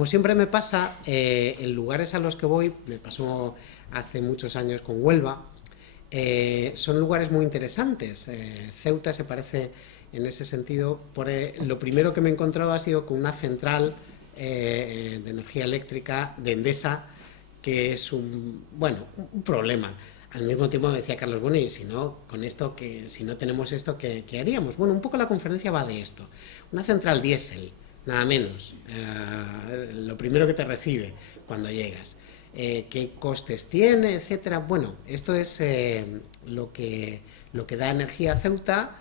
como siempre me pasa, en lugares a los que voy, me pasó hace muchos años con Huelva, son lugares muy interesantes. Ceuta se parece en ese sentido. Lo primero que me he encontrado ha sido con una central de energía eléctrica de Endesa, que es bueno, un problema. Al mismo tiempo me decía Carlos, bueno, y si no, con esto, que si no tenemos esto, ¿qué haríamos? Bueno, un poco la conferencia va de esto. Una central diésel, nada menos, lo primero que te recibe cuando llegas. Qué costes tiene, etcétera. Bueno, esto es lo que da energía a Ceuta.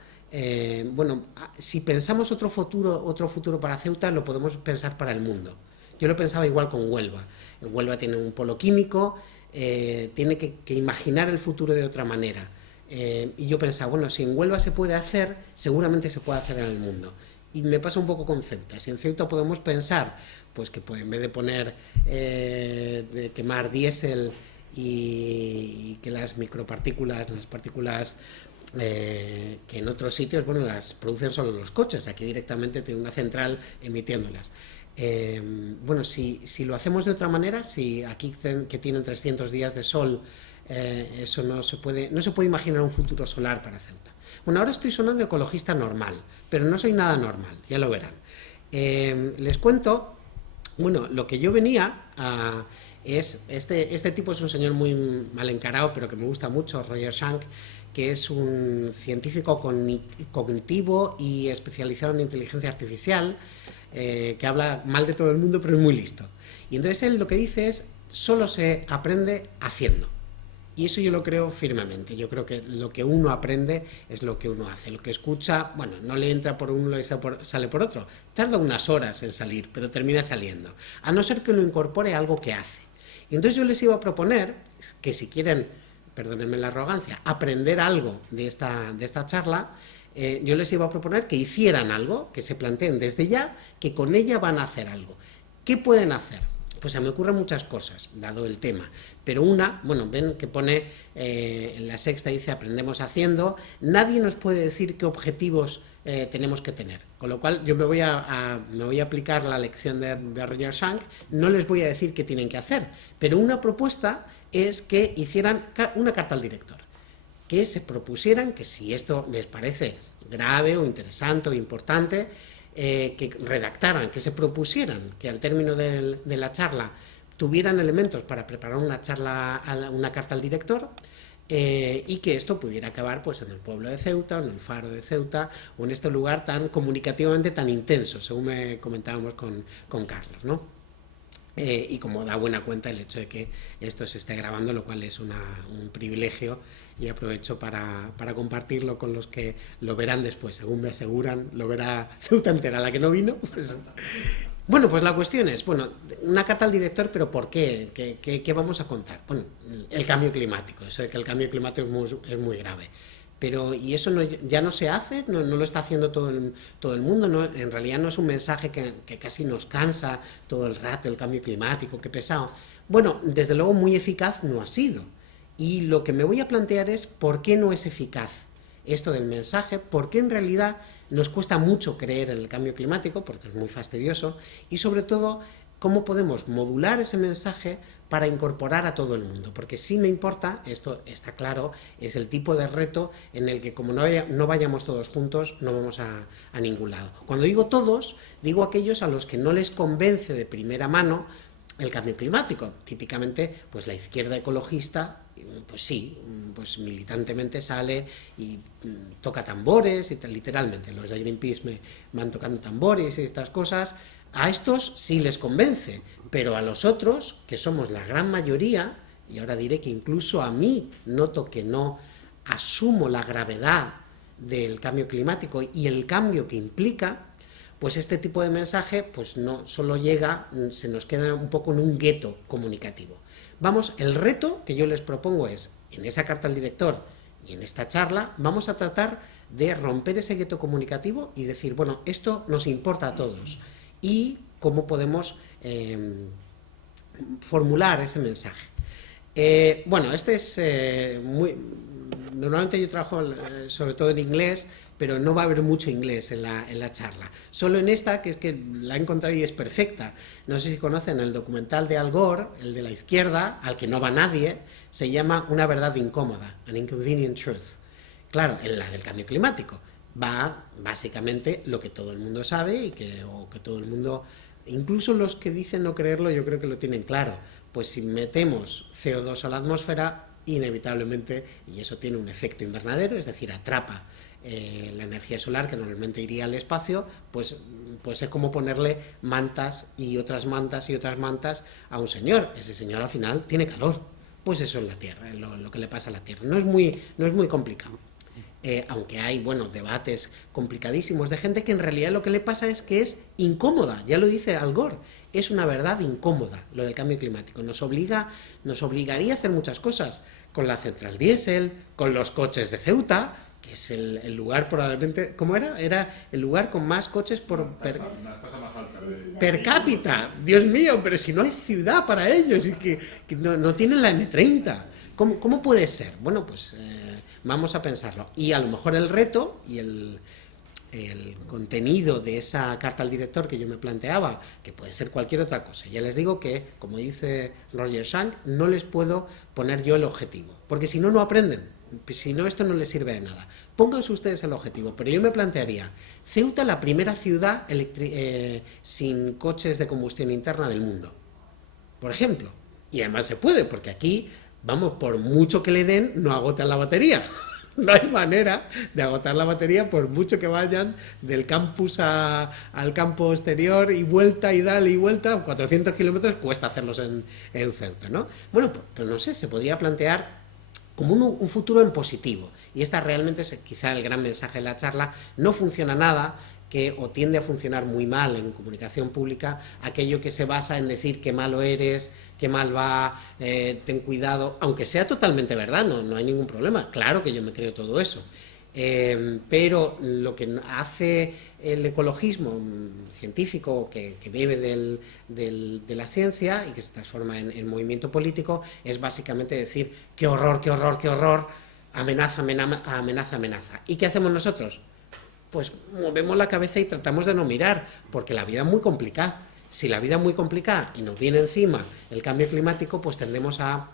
Bueno, si pensamos otro futuro para Ceuta, lo podemos pensar para el mundo. Yo lo pensaba igual con Huelva. Huelva tiene un polo químico, tiene que imaginar el futuro de otra manera. Y yo pensaba, bueno, si en Huelva se puede hacer, seguramente se puede hacer en el mundo. Y me pasa un poco con Ceuta. Si en Ceuta podemos pensar, pues que en vez de poner, de quemar diésel y que las micropartículas, las partículas que en otros sitios, bueno, las producen solo los coches, aquí directamente tiene una central emitiéndolas. Bueno, si lo hacemos de otra manera, si aquí que tienen 300 días de sol, eso no se puede imaginar un futuro solar para Ceuta. Bueno, ahora estoy sonando ecologista normal, pero no soy nada normal, ya lo verán. Les cuento, bueno, lo que yo venía es, este tipo es un señor muy mal encarado, pero que me gusta mucho, Roger Schank, que es un científico cognitivo y especializado en inteligencia artificial, que habla mal de todo el mundo, pero es muy listo. Y entonces él lo que dice es, solo se aprende haciendo. Y eso yo lo creo firmemente. Yo creo que lo que uno aprende es lo que uno hace. Lo que escucha, bueno, no le entra por uno y sale por otro. Tarda unas horas en salir, pero termina saliendo. A no ser que lo incorpore a algo que hace. Y entonces yo les iba a proponer que si quieren, perdónenme la arrogancia, aprender algo de esta charla, yo les iba a proponer que hicieran algo, que se planteen desde ya que con ella van a hacer algo. ¿Qué pueden hacer? Pues se me ocurren muchas cosas, dado el tema. Pero una, bueno, ven que pone en la sexta, dice aprendemos haciendo. Nadie nos puede decir qué objetivos tenemos que tener. Con lo cual yo me voy a aplicar la lección de Roger Schank. No les voy a decir qué tienen que hacer. Pero una propuesta es que hicieran una carta al director. Que se propusieran que si esto les parece grave o interesante o importante, que redactaran, que se propusieran, que al término de la charla tuvieran elementos para preparar una carta al director, y que esto pudiera acabar pues en el pueblo de Ceuta, en el faro de Ceuta, o en este lugar tan comunicativamente tan intenso, según me comentábamos con Carlos, ¿no? Y como da buena cuenta el hecho de que esto se esté grabando, lo cual es un privilegio, y aprovecho para compartirlo con los que lo verán después, según me aseguran, lo verá Ceuta entera, la que no vino. Pues, bueno, pues la cuestión es, bueno, una carta al director, pero ¿por qué? ¿Qué vamos a contar? Bueno, el cambio climático, eso de que el cambio climático es muy grave. Pero, ¿y eso ya no se hace? ¿No lo está haciendo todo el mundo? ¿No? En realidad no es un mensaje que casi nos cansa todo el rato, el cambio climático, qué pesado. Bueno, desde luego muy eficaz no ha sido. Y lo que me voy a plantear es por qué no es eficaz esto del mensaje, por qué en realidad nos cuesta mucho creer en el cambio climático, porque es muy fastidioso, y sobre todo cómo podemos modular ese mensaje para incorporar a todo el mundo, porque sí me importa, esto está claro, es el tipo de reto en el que como no vayamos todos juntos, no vamos a ningún lado. Cuando digo todos, digo aquellos a los que no les convence de primera mano el cambio climático. Típicamente, pues la izquierda ecologista, pues sí, pues militantemente sale y toca tambores, y literalmente, los de Greenpeace me van tocando tambores y estas cosas. A estos sí les convence, pero a los otros, que somos la gran mayoría, y ahora diré que incluso a mí noto que no asumo la gravedad del cambio climático y el cambio que implica, pues este tipo de mensaje pues no solo llega, se nos queda un poco en un gueto comunicativo. Vamos, el reto que yo les propongo es, en esa carta al director y en esta charla, vamos a tratar de romper ese gueto comunicativo y decir, bueno, esto nos importa a todos, y cómo podemos formular ese mensaje. Bueno, este es muy... Normalmente yo trabajo sobre todo en inglés, pero no va a haber mucho inglés en la charla. Solo en esta, que es que la he encontrado y es perfecta. No sé si conocen el documental de Al Gore, el de la izquierda, al que no va nadie, se llama Una verdad incómoda, An Inconvenient Truth. Claro, en la del cambio climático. Va básicamente lo que todo el mundo sabe o que todo el mundo, incluso los que dicen no creerlo, yo creo que lo tienen claro. Pues si metemos CO2 a la atmósfera, inevitablemente, y eso tiene un efecto invernadero, es decir, atrapa la energía solar que normalmente iría al espacio, pues es como ponerle mantas y otras mantas y otras mantas a un señor. Ese señor al final tiene calor. Pues eso es la Tierra, lo que le pasa a la Tierra. No es muy complicado. Aunque hay, bueno, debates complicadísimos de gente que en realidad lo que le pasa es que es incómoda, ya lo dice Al Gore, es una verdad incómoda lo del cambio climático, nos obligaría a hacer muchas cosas, con la central diésel, con los coches de Ceuta, que es el lugar probablemente, ¿cómo era? Era el lugar con más coches per cápita, Dios mío, pero si no hay ciudad para ellos y que no tienen la M30, ¿cómo puede ser? Bueno, pues vamos a pensarlo. Y a lo mejor el reto y el contenido de esa carta al director que yo me planteaba, que puede ser cualquier otra cosa. Ya les digo que, como dice Roger Schank, no les puedo poner yo el objetivo, porque si no, no aprenden. Si no, esto no les sirve de nada. Pónganse ustedes el objetivo, pero yo me plantearía, Ceuta, la primera ciudad sin coches de combustión interna del mundo, por ejemplo. Y además se puede, porque aquí, vamos, por mucho que le den, no agotan la batería. No hay manera de agotar la batería por mucho que vayan del campus al campo exterior y vuelta y dale y vuelta, 400 kilómetros cuesta hacerlos en Ceuta, ¿no? Bueno, pero no sé, se podría plantear como un futuro en positivo. Y esta realmente es quizá el gran mensaje de la charla. No funciona nada que o tiende a funcionar muy mal en comunicación pública aquello que se basa en decir qué malo eres, qué mal va, ten cuidado, aunque sea totalmente verdad, no hay ningún problema, claro que yo me creo todo eso. Pero lo que hace el ecologismo científico que bebe de la ciencia y que se transforma en movimiento político es básicamente decir qué horror, qué horror, qué horror, amenaza, amenaza, amenaza. ¿Y qué hacemos nosotros? Pues movemos la cabeza y tratamos de no mirar, porque la vida es muy complicada. Si la vida es muy complicada y nos viene encima el cambio climático, pues tendemos a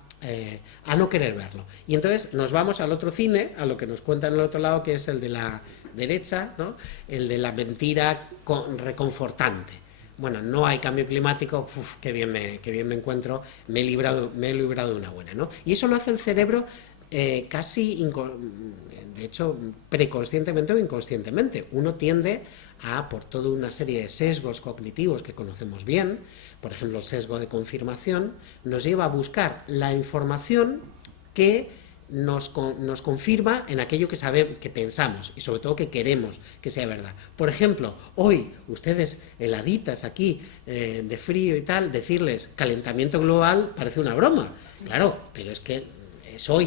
no querer verlo. Y entonces nos vamos al otro cine, a lo que nos cuentan en el otro lado, que es el de la derecha, ¿no? El de la mentira reconfortante. Bueno, no hay cambio climático, qué bien me encuentro, me he librado de una buena, ¿no? Y eso lo hace el cerebro casi, de hecho, preconscientemente o inconscientemente. Uno tiende por toda una serie de sesgos cognitivos que conocemos bien, por ejemplo, el sesgo de confirmación, nos lleva a buscar la información que nos confirma en aquello que pensamos y sobre todo que queremos que sea verdad. Por ejemplo, hoy ustedes heladitas aquí de frío y tal, decirles calentamiento global parece una broma, claro, pero es que eso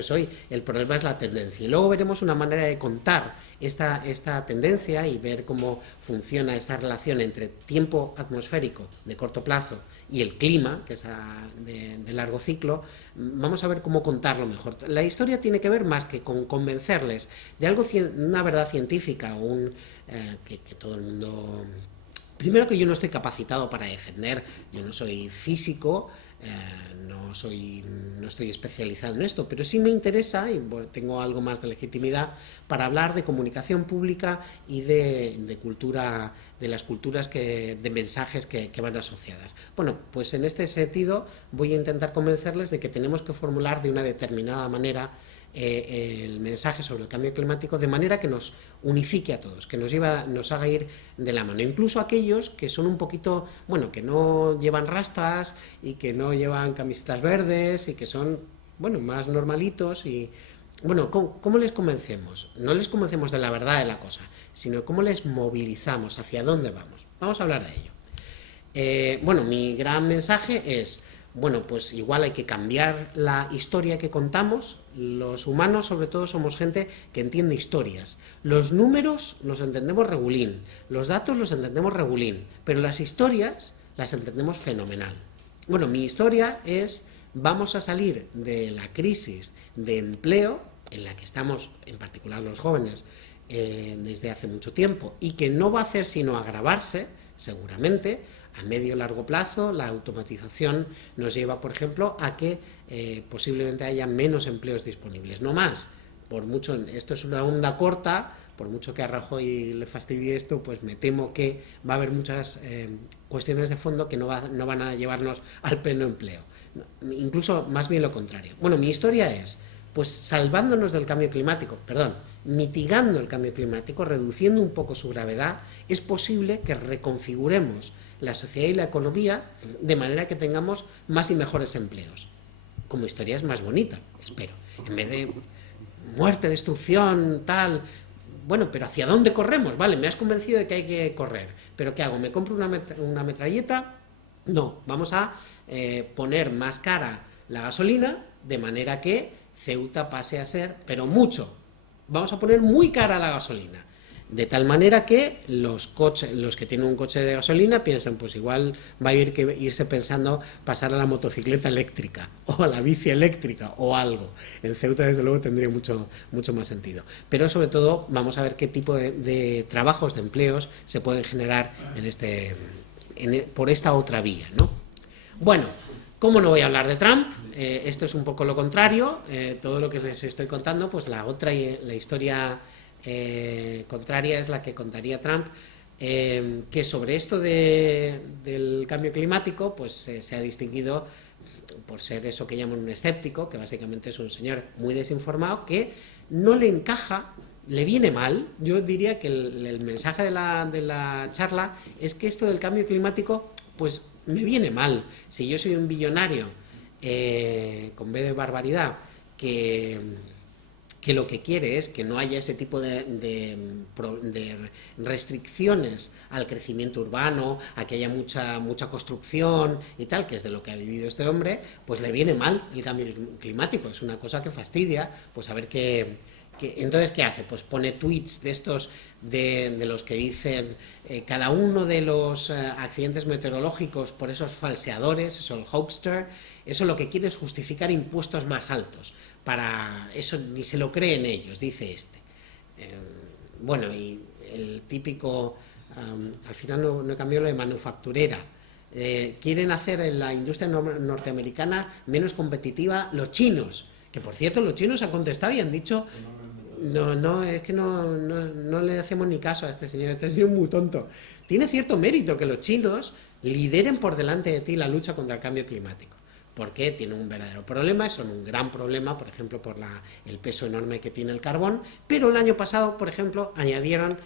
es hoy. El problema es la tendencia. Y luego veremos una manera de contar esta tendencia y ver cómo funciona esa relación entre tiempo atmosférico de corto plazo y el clima, que es de largo ciclo. Vamos a ver cómo contarlo mejor. La historia tiene que ver más que con convencerles de algo, una verdad científica o que todo el mundo... Primero, que yo no estoy capacitado para defender, yo no soy físico, no estoy especializado en esto, pero sí me interesa y tengo algo más de legitimidad para hablar de comunicación pública y de cultura, de las culturas de mensajes que van asociadas. Bueno, pues en este sentido voy a intentar convencerles de que tenemos que formular de una determinada manera el mensaje sobre el cambio climático de manera que nos unifique a todos, que nos haga ir de la mano, incluso aquellos que son un poquito, bueno, que no llevan rastas y que no llevan camisetas verdes y que son, bueno, más normalitos y, bueno, ¿cómo les convencemos? No les convencemos de la verdad de la cosa, sino cómo les movilizamos, hacia dónde vamos. Vamos a hablar de ello. Bueno, mi gran mensaje es... Bueno, pues igual hay que cambiar la historia que contamos. Los humanos, sobre todo, somos gente que entiende historias. Los números los entendemos regulín, los datos los entendemos regulín, pero las historias las entendemos fenomenal. Bueno, mi historia es: vamos a salir de la crisis de empleo en la que estamos, en particular los jóvenes, desde hace mucho tiempo y que no va a hacer sino agravarse, seguramente. A medio y largo plazo, la automatización nos lleva, por ejemplo, a que posiblemente haya menos empleos disponibles, no más. Por mucho, esto es una onda corta, por mucho que a Rajoy le fastidie esto, pues me temo que va a haber muchas cuestiones de fondo que no van a llevarnos al pleno empleo. Incluso más bien lo contrario. Bueno, mi historia es, pues salvándonos del cambio climático, mitigando el cambio climático, reduciendo un poco su gravedad, es posible que reconfiguremos la sociedad y la economía de manera que tengamos más y mejores empleos. Como historia es más bonita, espero. En vez de muerte, destrucción, tal. Bueno, pero ¿hacia dónde corremos? Vale, me has convencido de que hay que correr. ¿Pero qué hago? ¿Me compro una metralleta? No, vamos a poner más cara la gasolina, de manera que Ceuta pase a ser, pero mucho, vamos a poner muy cara la gasolina, de tal manera que los que tienen un coche de gasolina piensan, pues igual va a ir que irse pensando pasar a la motocicleta eléctrica o a la bici eléctrica o algo. En Ceuta desde luego tendría mucho más sentido. Pero sobre todo vamos a ver qué tipo de trabajos, de empleos se pueden generar por esta otra vía, ¿no? Bueno, ¿cómo no voy a hablar de Trump? Esto es un poco lo contrario. Todo lo que les estoy contando, pues la historia contraria es la que contaría Trump, que sobre esto del cambio climático pues se ha distinguido por ser eso que llaman un escéptico, que básicamente es un señor muy desinformado que no le encaja, le viene mal. Yo diría que el mensaje de la charla es que esto del cambio climático pues me viene mal. Si yo soy un billonario con B de barbaridad que lo que quiere es que no haya ese tipo de restricciones al crecimiento urbano, a que haya mucha construcción y tal, que es de lo que ha vivido este hombre, pues le viene mal el cambio climático. Es una cosa que fastidia, pues a ver entonces, ¿qué hace? Pues pone tweets de estos de los que dicen cada uno de los accidentes meteorológicos por esos falseadores, eso el hoaxster, eso lo que quiere es justificar impuestos más altos. Para eso ni se lo creen ellos, dice este. Bueno, y el típico, al final no he cambiado lo de manufacturera. Quieren hacer en la industria norteamericana menos competitiva los chinos, que por cierto los chinos han contestado y han dicho no, es que no le hacemos ni caso a este señor es muy tonto. Tiene cierto mérito que los chinos lideren por delante de ti la lucha contra el cambio climático, porque tienen un verdadero problema, son un gran problema, por ejemplo, por el peso enorme que tiene el carbón, pero el año pasado, por ejemplo, añadieron,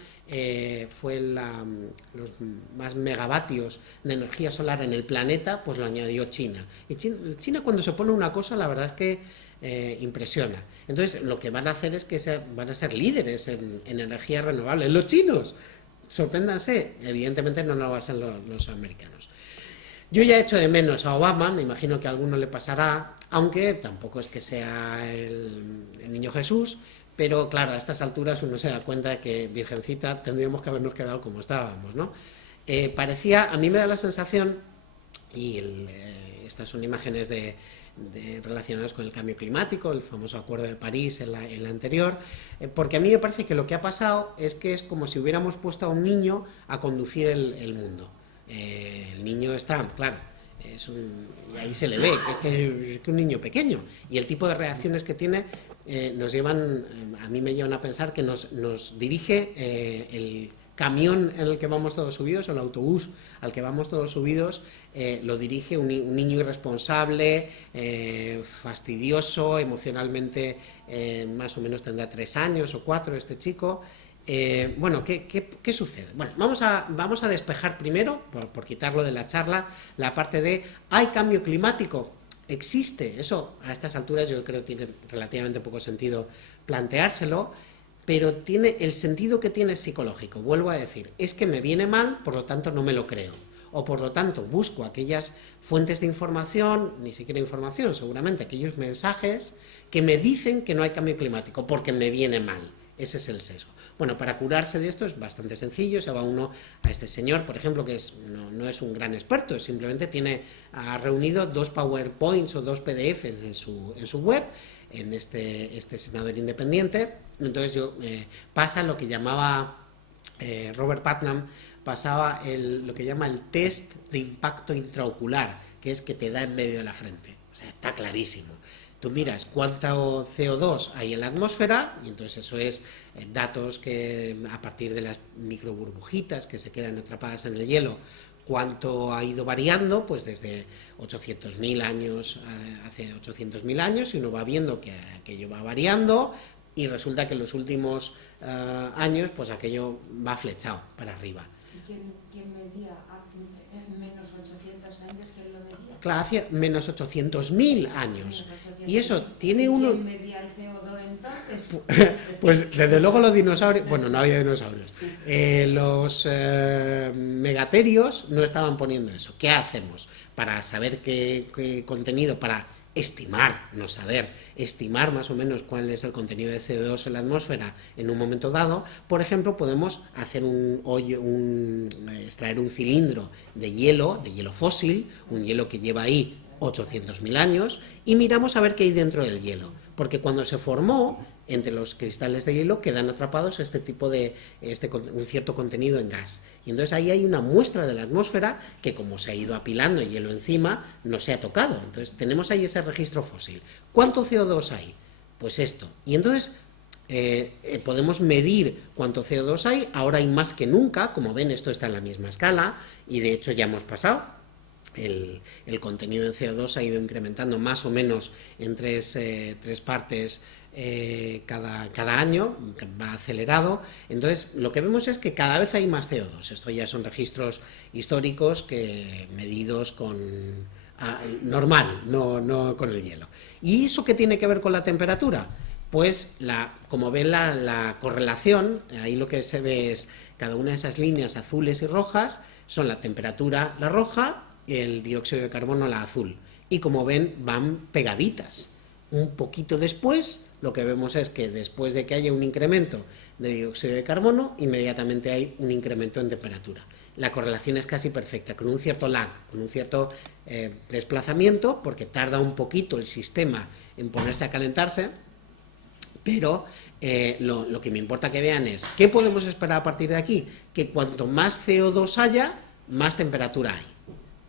los más megavatios de energía solar en el planeta, pues lo añadió China. Y China cuando se pone una cosa, la verdad es que impresiona. Entonces, lo que van a hacer es que van a ser líderes en energías renovables. Los chinos, sorpréndanse, evidentemente no lo van a ser los americanos. Yo ya echo de menos a Obama, me imagino que a alguno le pasará, aunque tampoco es que sea el niño Jesús, pero claro, a estas alturas uno se da cuenta de que, virgencita, tendríamos que habernos quedado como estábamos, ¿no? A mí me da la sensación, y estas son imágenes relacionadas con el cambio climático, el famoso Acuerdo de París en la anterior, porque a mí me parece que lo que ha pasado es que es como si hubiéramos puesto a un niño a conducir el mundo. El niño es Trump, claro, y ahí se le ve que es un niño pequeño, y el tipo de reacciones que tiene a mí me llevan a pensar que nos dirige el camión en el que vamos todos subidos, o el autobús al que vamos todos subidos, lo dirige un niño irresponsable, fastidioso, emocionalmente, más o menos tendrá 3 años o 4 este chico. Bueno, ¿qué sucede? Bueno, vamos a despejar primero, por quitarlo de la charla, la parte de ¿hay cambio climático? ¿Existe? Eso a estas alturas yo creo que tiene relativamente poco sentido planteárselo, pero el sentido que tiene es psicológico. Vuelvo a decir, es que me viene mal, por lo tanto no me lo creo. O por lo tanto busco aquellas fuentes de información, ni siquiera información, seguramente aquellos mensajes que me dicen que no hay cambio climático, porque me viene mal. Ese es el sesgo. Bueno, para curarse de esto es bastante sencillo. Se va uno a este señor, por ejemplo, que no es un gran experto, simplemente ha reunido 2 PowerPoints o 2 PDFs en su web, este senador independiente. Entonces pasa lo que llamaba Robert Putnam, pasaba lo que llama el test de impacto intraocular, que es que te da en medio de la frente. O sea, está clarísimo. Tú miras cuánto CO2 hay en la atmósfera, y entonces eso es datos que a partir de las microburbujitas que se quedan atrapadas en el hielo, cuánto ha ido variando, pues desde 800.000 años, hace 800.000 años, y uno va viendo que aquello va variando, y resulta que en los últimos años, pues aquello va flechado para arriba. ¿Y quién medía en menos 800 años? ¿Quién lo medía? Claro, hace menos 800.000 años. Menos Y eso tiene ¿Y uno... ¿Quién medía el CO2 entonces? Pues desde luego los dinosaurios, bueno, no había dinosaurios, los megaterios no estaban poniendo eso. ¿Qué hacemos para saber qué contenido, para estimar, no saber, estimar más o menos cuál es el contenido de CO2 en la atmósfera en un momento dado? Por ejemplo, podemos hacer extraer un cilindro de hielo fósil, un hielo que lleva ahí 800.000 años, y miramos a ver qué hay dentro del hielo, porque cuando se formó, entre los cristales de hielo quedan atrapados un cierto contenido en gas, y entonces ahí hay una muestra de la atmósfera que, como se ha ido apilando hielo encima, no se ha tocado. Entonces tenemos ahí ese registro fósil. ¿Cuánto CO2 hay? Pues esto. Y entonces podemos medir cuánto CO2 hay. Ahora hay más que nunca. Como ven, esto está en la misma escala, y de hecho ya hemos pasado. El contenido en CO2 ha ido incrementando más o menos en tres partes cada año, va acelerado. Entonces lo que vemos es que cada vez hay más CO2. Esto ya son registros históricos medidos con normal, no con el hielo. ¿Y eso qué tiene que ver con la temperatura? Pues como ven la correlación, ahí lo que se ve es cada una de esas líneas azules y rojas son la temperatura, la roja, y el dióxido de carbono, la azul. Y como ven, van pegaditas. Un poquito después, lo que vemos es que después de que haya un incremento de dióxido de carbono, inmediatamente hay un incremento en temperatura. La correlación es casi perfecta, con un cierto lag, con un cierto desplazamiento, porque tarda un poquito el sistema en ponerse a calentarse, pero lo que me importa que vean es, ¿qué podemos esperar a partir de aquí? Que cuanto más CO2 haya, más temperatura hay.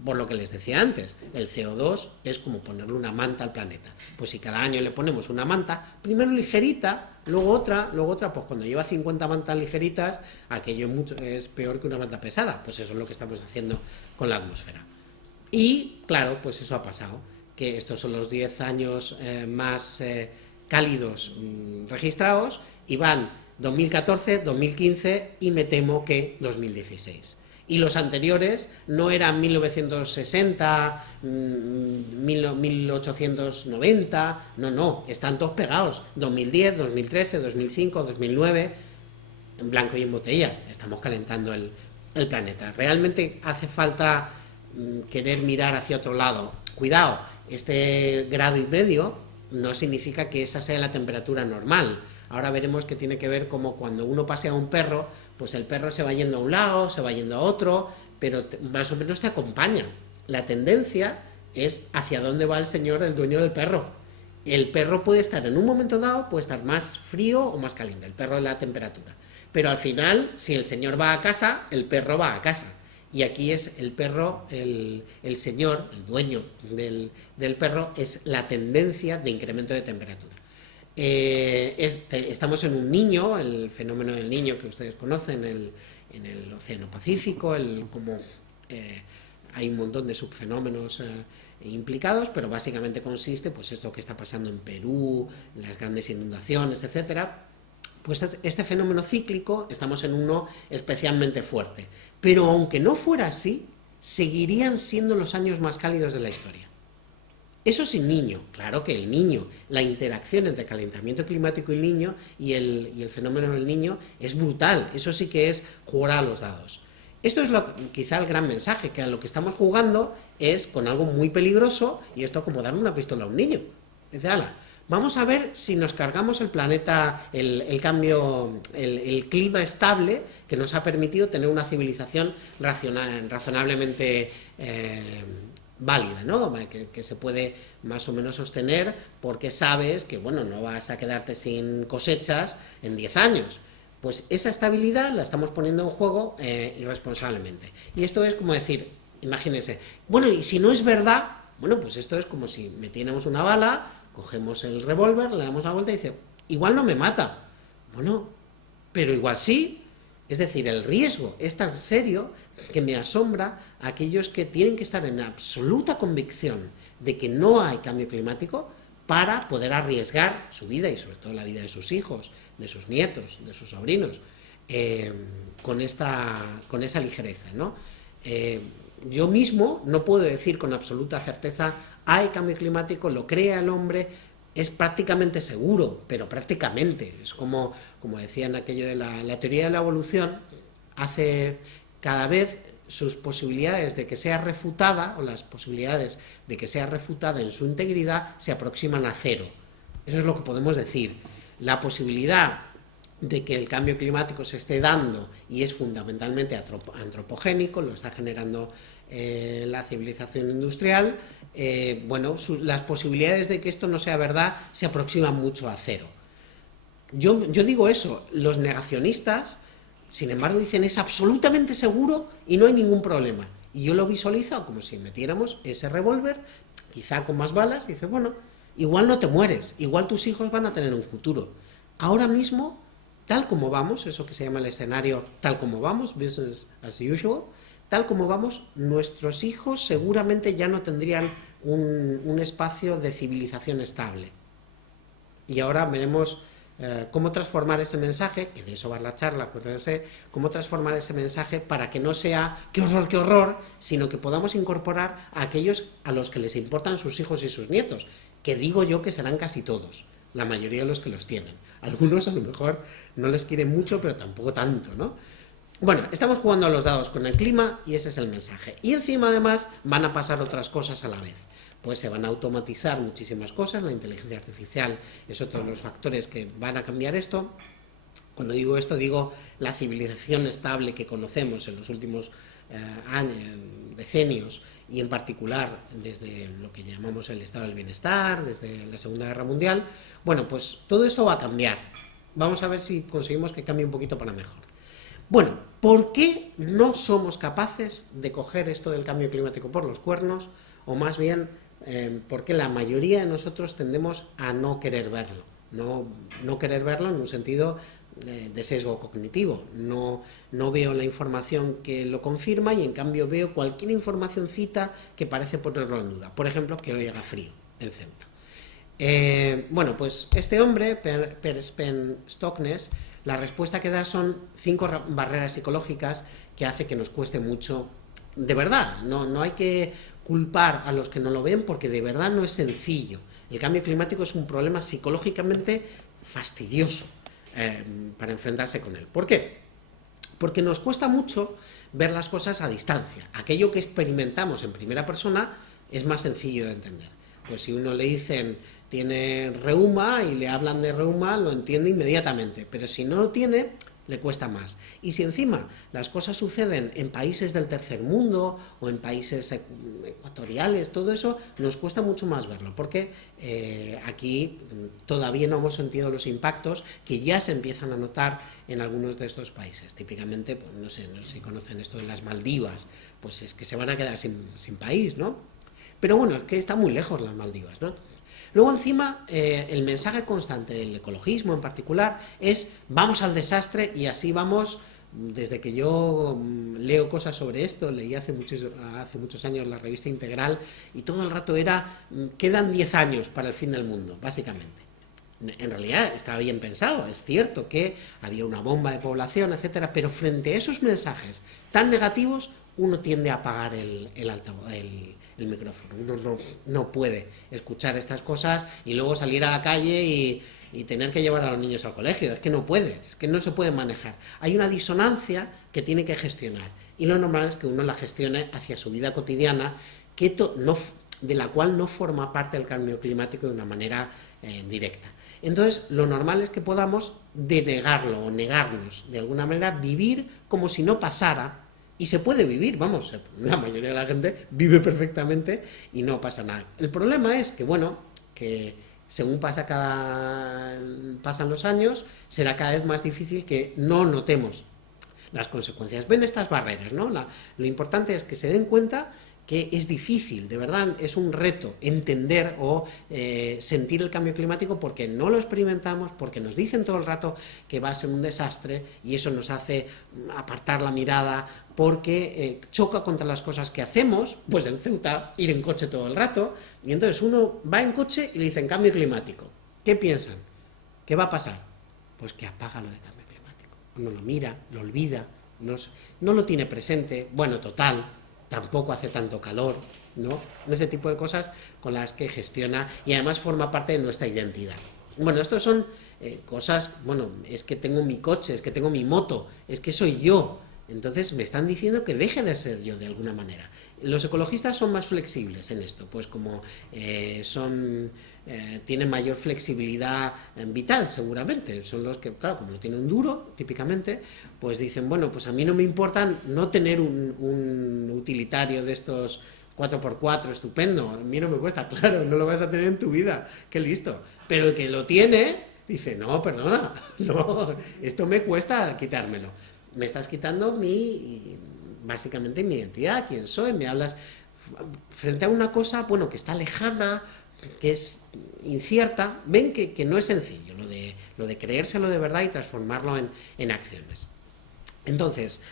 Por lo que les decía antes, el CO2 es como ponerle una manta al planeta. Pues si cada año le ponemos una manta, primero ligerita, luego otra, pues cuando lleva 50 mantas ligeritas, aquello es peor que una manta pesada. Pues eso es lo que estamos haciendo con la atmósfera. Y claro, pues eso ha pasado, que estos son los 10 años más cálidos registrados, y van 2014, 2015 y me temo que 2016. Y los anteriores no eran 1960, 1890, no, están todos pegados, 2010, 2013, 2005, 2009, en blanco y en botella. Estamos calentando el planeta. Realmente hace falta querer mirar hacia otro lado. Cuidado, este grado y medio no significa que esa sea la temperatura normal. Ahora veremos que tiene que ver como cuando uno pasea a un perro, pues el perro se va yendo a un lado, se va yendo a otro, pero más o menos te acompaña. La tendencia es hacia dónde va el señor, el dueño del perro. El perro puede estar en un momento dado, puede estar más frío o más caliente, el perro es la temperatura. Pero al final, si el señor va a casa, el perro va a casa. Y aquí es el perro, el señor, el dueño del perro, es la tendencia de incremento de temperatura. Estamos en un niño, el fenómeno del niño que ustedes conocen en el Océano Pacífico, como hay un montón de subfenómenos implicados, pero básicamente consiste, pues esto que está pasando en Perú, las grandes inundaciones, etcétera. Pues este fenómeno cíclico estamos en uno especialmente fuerte, pero aunque no fuera así, seguirían siendo los años más cálidos de la historia. Eso sin niño. Claro que el niño, la interacción entre calentamiento climático y el niño y el fenómeno del niño es brutal. Eso sí que es jugar a los dados. Esto es quizá el gran mensaje, que a lo que estamos jugando es con algo muy peligroso, y esto como darle una pistola a un niño. Dice, ala, vamos a ver si nos cargamos el planeta, el cambio, el clima estable que nos ha permitido tener una civilización razonablemente válida, ¿no? Que se puede más o menos sostener porque sabes que, bueno, no vas a quedarte sin cosechas en 10 años. Pues esa estabilidad la estamos poniendo en juego irresponsablemente. Y esto es como decir, imagínense, bueno, y si no es verdad, bueno, pues esto es como si metiéramos una bala, cogemos el revólver, le damos la vuelta y dice, igual no me mata. Bueno, pero igual sí. Es decir, el riesgo es tan serio que me asombra a aquellos que tienen que estar en absoluta convicción de que no hay cambio climático para poder arriesgar su vida y sobre todo la vida de sus hijos, de sus nietos, de sus sobrinos, con esa ligereza, ¿no? Yo mismo no puedo decir con absoluta certeza hay cambio climático, lo crea el hombre, es prácticamente seguro, pero prácticamente, es como decían aquello de la teoría de la evolución, hace cada vez sus posibilidades de que sea refutada, o las posibilidades de que sea refutada en su integridad, se aproximan a cero. Eso es lo que podemos decir. La posibilidad de que el cambio climático se esté dando y es fundamentalmente antropogénico, lo está generando la civilización industrial, bueno, las posibilidades de que esto no sea verdad se aproximan mucho a cero. Yo digo eso, los negacionistas, sin embargo, dicen es absolutamente seguro y no hay ningún problema. Y yo lo visualizo como si metiéramos ese revólver, quizá con más balas, y dices, bueno, igual no te mueres, igual tus hijos van a tener un futuro. Ahora mismo, tal como vamos, eso que se llama el escenario tal como vamos, business as usual, tal como vamos, nuestros hijos seguramente ya no tendrían un espacio de civilización estable. Y ahora veremos cómo transformar ese mensaje, que de eso va la charla, acuérdense, cómo transformar ese mensaje para que no sea qué horror, sino que podamos incorporar a aquellos a los que les importan sus hijos y sus nietos, que digo yo que serán casi todos, la mayoría de los que los tienen. Algunos a lo mejor no les quieren mucho, pero tampoco tanto, ¿no? Bueno, estamos jugando a los dados con el clima y ese es el mensaje. Y encima, además, van a pasar otras cosas a la vez. Pues se van a automatizar muchísimas cosas, la inteligencia artificial es otro de los factores que van a cambiar esto. Cuando digo esto, digo la civilización estable que conocemos en los últimos decenios, y en particular desde lo que llamamos el estado del bienestar, desde la Segunda Guerra Mundial. Bueno, pues todo esto va a cambiar. Vamos a ver si conseguimos que cambie un poquito para mejor. Bueno, ¿por qué no somos capaces de coger esto del cambio climático por los cuernos? O más bien, ¿por qué la mayoría de nosotros tendemos a no querer verlo? No querer verlo en un sentido de sesgo cognitivo. No veo la información que lo confirma y en cambio veo cualquier informacioncita que parece ponerlo en duda. Por ejemplo, que hoy haga frío en Ceuta. Bueno, pues este hombre, Per Stocknes, la respuesta que da son 5 barreras psicológicas que hace que nos cueste mucho. De verdad, no hay que culpar a los que no lo ven porque de verdad no es sencillo. El cambio climático es un problema psicológicamente fastidioso para enfrentarse con él. ¿Por qué? Porque nos cuesta mucho ver las cosas a distancia. Aquello que experimentamos en primera persona es más sencillo de entender. Pues si uno le dicen tiene reuma y le hablan de reuma, lo entiende inmediatamente, pero si no lo tiene, le cuesta más. Y si encima las cosas suceden en países del tercer mundo o en países ecuatoriales, todo eso nos cuesta mucho más verlo, porque aquí todavía no hemos sentido los impactos que ya se empiezan a notar en algunos de estos países. Típicamente, pues, no sé si conocen esto de las Maldivas, pues es que se van a quedar sin país, ¿no? Pero bueno, es que están muy lejos las Maldivas, ¿no? Luego encima el mensaje constante del ecologismo en particular es vamos al desastre y así vamos. Desde que yo leo cosas sobre esto, leí hace muchos años la revista Integral y todo el rato era quedan 10 años para el fin del mundo, básicamente. En realidad estaba bien pensado, es cierto que había una bomba de población, etcétera, pero frente a esos mensajes tan negativos uno tiende a apagar el micrófono. Uno no puede escuchar estas cosas y luego salir a la calle y tener que llevar a los niños al colegio. Es que no puede, es que no se puede manejar. Hay una disonancia que tiene que gestionar y lo normal es que uno la gestione hacia su vida cotidiana, de la cual no forma parte del cambio climático de una manera directa. Entonces, lo normal es que podamos denegarlo o negarnos de alguna manera, vivir como si no pasara, Y se puede vivir, vamos, la mayoría de la gente vive perfectamente y no pasa nada. El problema es que, bueno, que según pasan los años, será cada vez más difícil que no notemos las consecuencias. Ven estas barreras, ¿no? Lo importante es que se den cuenta que es difícil, de verdad, es un reto entender o sentir el cambio climático porque no lo experimentamos, porque nos dicen todo el rato que va a ser un desastre y eso nos hace apartar la mirada porque choca contra las cosas que hacemos, pues en Ceuta ir en coche todo el rato, y entonces uno va en coche y le dicen cambio climático. ¿Qué piensan? ¿Qué va a pasar? Pues que apaga lo de cambio climático. Uno lo mira, lo olvida, no lo tiene presente, bueno, total, tampoco hace tanto calor, ¿no? Ese tipo de cosas con las que gestiona y además forma parte de nuestra identidad. Bueno, estos son cosas, bueno, es que tengo mi coche, es que tengo mi moto, es que soy yo. Entonces me están diciendo que deje de ser yo de alguna manera. Los ecologistas son más flexibles en esto, pues como tienen mayor flexibilidad vital seguramente, son los que, claro, como lo tienen duro típicamente, pues dicen, bueno, pues a mí no me importa no tener un utilitario de estos 4x4 estupendo, a mí no me cuesta, claro, no lo vas a tener en tu vida, qué listo, pero el que lo tiene dice, no, perdona, no, esto me cuesta quitármelo. Me estás quitando básicamente mi identidad, quién soy, me hablas frente a una cosa, bueno, que está lejana, que es incierta, ven que no es sencillo lo de creérselo de verdad y transformarlo en acciones. Entonces,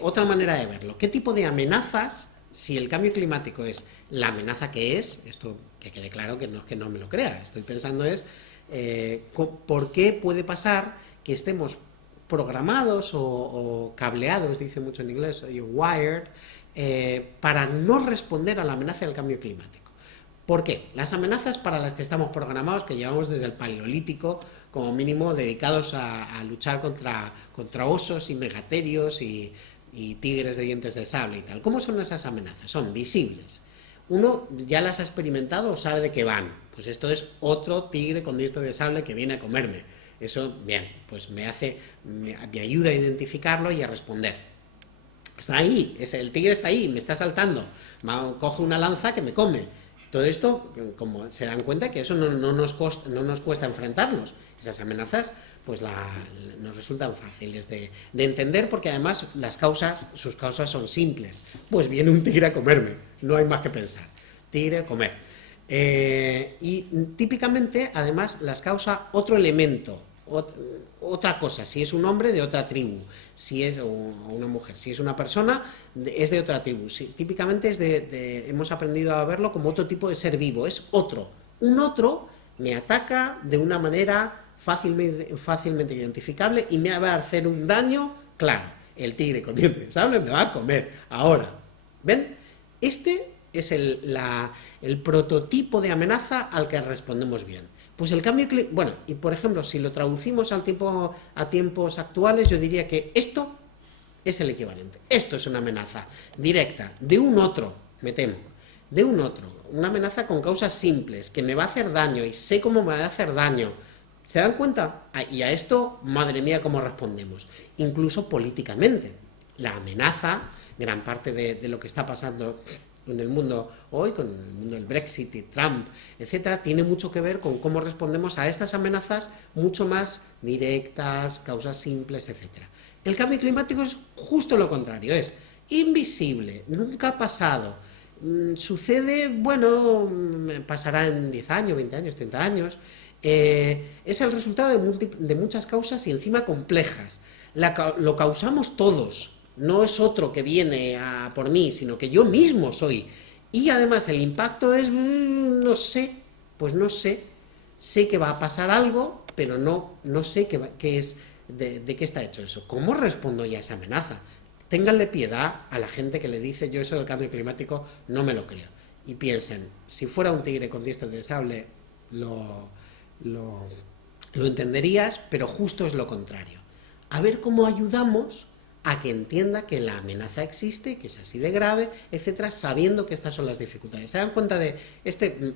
otra manera de verlo, ¿qué tipo de amenazas, si el cambio climático es la amenaza que es, esto que quede claro que no me lo crea, estoy pensando ¿por qué puede pasar que estemos programados o cableados, dice mucho en inglés, o wired, para no responder a la amenaza del cambio climático? ¿Por qué? Las amenazas para las que estamos programados, que llevamos desde el Paleolítico, como mínimo, dedicados a luchar contra osos y megaterios y tigres de dientes de sable y tal. ¿Cómo son esas amenazas? Son visibles. Uno ya las ha experimentado o sabe de qué van. Pues esto es otro tigre con dientes de sable que viene a comerme. Eso, bien, pues me ayuda a identificarlo y a responder. Está ahí, el tigre está ahí, me está saltando, coge una lanza que me come. Todo esto, como se dan cuenta que eso no nos cuesta enfrentarnos. Esas amenazas pues nos resultan fáciles de entender porque además sus causas son simples. Pues viene un tigre a comerme, no hay más que pensar. Tigre a comer. Y típicamente además las causa otro elemento, otra cosa, si es un hombre de otra tribu, si es una mujer, si es una persona es de otra tribu, típicamente hemos aprendido a verlo como otro tipo de ser vivo, es otro, un otro me ataca de una manera fácilmente identificable y me va a hacer un daño, claro, el tigre con dientes de sable me va a comer, ahora, ¿ven? Este es el prototipo de amenaza al que respondemos bien. Pues el cambio climático, bueno, y por ejemplo, si lo traducimos a tiempos actuales, yo diría que esto es el equivalente. Esto es una amenaza directa de un otro, me temo, de un otro, una amenaza con causas simples, que me va a hacer daño y sé cómo me va a hacer daño. ¿Se dan cuenta? Y a esto, madre mía, cómo respondemos. Incluso políticamente. La amenaza, gran parte de lo que está pasando en el mundo hoy, con el mundo del Brexit y Trump, etcétera, tiene mucho que ver con cómo respondemos a estas amenazas mucho más directas, causas simples, etcétera. El cambio climático es justo lo contrario, es invisible, nunca ha pasado, sucede, bueno, pasará en 10 años, 20 años, 30 años, es el resultado de muchas causas y encima complejas. Lo causamos todos. No es otro que viene por mí, sino que yo mismo soy. Y además el impacto es, no sé, pues no sé. Sé que va a pasar algo, pero no sé de qué está hecho eso. ¿Cómo respondo ya a esa amenaza? Ténganle piedad a la gente que le dice yo eso del cambio climático no me lo creo. Y piensen, si fuera un tigre con dientes de sable lo entenderías, pero justo es lo contrario. A ver cómo ayudamos a que entienda que la amenaza existe, que es así de grave, etcétera, sabiendo que estas son las dificultades. ¿Se dan cuenta de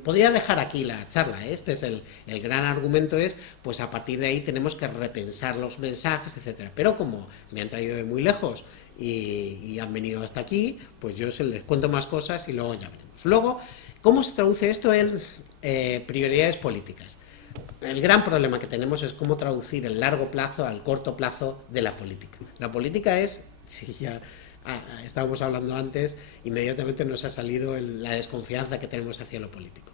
podría dejar aquí la charla, este es el gran argumento, pues a partir de ahí tenemos que repensar los mensajes, etcétera. Pero como me han traído de muy lejos y han venido hasta aquí, pues yo les cuento más cosas y luego ya veremos. Luego, ¿cómo se traduce esto en prioridades políticas? El gran problema que tenemos es cómo traducir el largo plazo al corto plazo de la política. La política es, si ya estábamos hablando antes, inmediatamente nos ha salido la desconfianza que tenemos hacia lo político.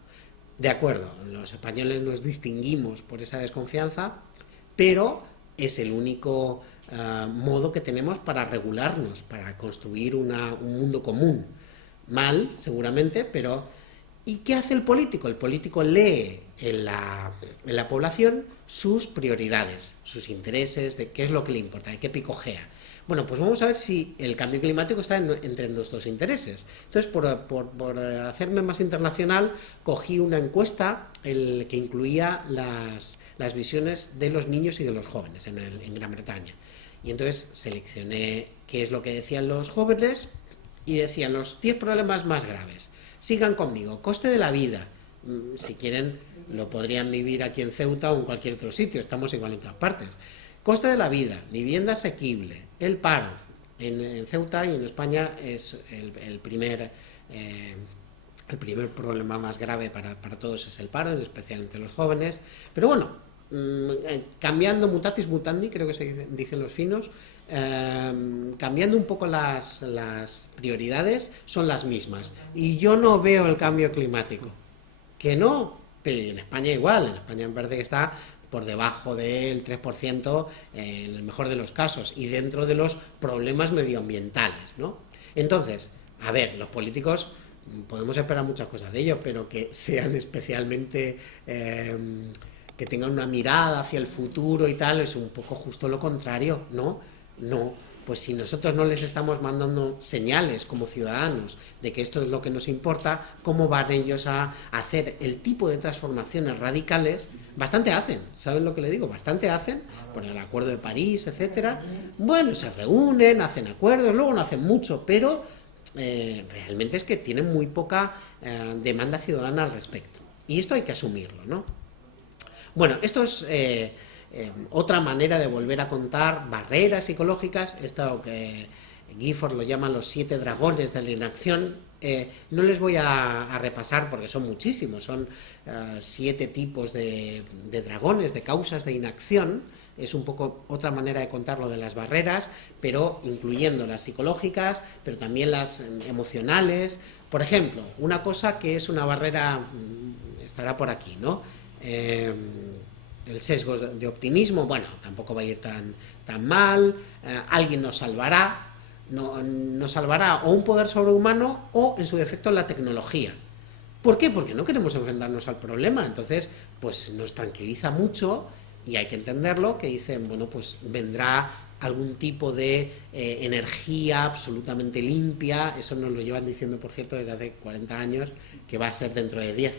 De acuerdo, los españoles nos distinguimos por esa desconfianza, pero es el único modo que tenemos para regularnos, para construir un mundo común. Mal, seguramente, pero ¿y qué hace el político? El político lee en la población sus prioridades, sus intereses, de qué es lo que le importa, de qué picojea. Bueno, pues vamos a ver si el cambio climático está entre nuestros intereses. Entonces, por hacerme más internacional, cogí una encuesta que incluía las visiones de los niños y de los jóvenes en Gran Bretaña. Y entonces seleccioné qué es lo que decían los jóvenes y decían los 10 problemas más graves. Sigan conmigo. Coste de la vida. Si quieren, lo podrían vivir aquí en Ceuta o en cualquier otro sitio. Estamos igual en todas partes. Coste de la vida, vivienda asequible, el paro. En Ceuta y en España es el primer problema más grave para todos es el paro, en especial entre los jóvenes. Pero bueno, cambiando mutatis mutandi, creo que se dicen los finos, cambiando un poco las prioridades, son las mismas. Y yo no veo el cambio climático. Que no, pero en España igual. En España me parece que está por debajo del 3% en el mejor de los casos y dentro de los problemas medioambientales, ¿no? Entonces, a ver, los políticos podemos esperar muchas cosas de ellos, pero que sean especialmente que tengan una mirada hacia el futuro y tal, es un poco justo lo contrario, ¿no? No, pues si nosotros no les estamos mandando señales como ciudadanos de que esto es lo que nos importa, ¿cómo van ellos a hacer el tipo de transformaciones radicales? Bastante hacen, ¿saben lo que le digo? Bastante hacen, por el Acuerdo de París, etcétera. Bueno, se reúnen, hacen acuerdos, luego no hacen mucho, pero realmente es que tienen muy poca demanda ciudadana al respecto. Y esto hay que asumirlo, ¿no? Bueno, esto es otra manera de volver a contar barreras psicológicas, esto que Gifford lo llama los 7 dragones de la inacción. No les voy a repasar porque son muchísimos, son 7 tipos de dragones, de causas de inacción. Es un poco otra manera de contar lo de las barreras, pero incluyendo las psicológicas, pero también las emocionales. Por ejemplo, una cosa que es una barrera, estará por aquí, ¿no? El sesgo de optimismo, bueno, tampoco va a ir tan mal, alguien nos salvará, nos salvará o un poder sobrehumano o, en su defecto, la tecnología. ¿Por qué? Porque no queremos enfrentarnos al problema, entonces, pues nos tranquiliza mucho y hay que entenderlo, que dicen, bueno, pues vendrá algún tipo de energía absolutamente limpia, eso nos lo llevan diciendo, por cierto, desde hace 40 años, que va a ser dentro de 10.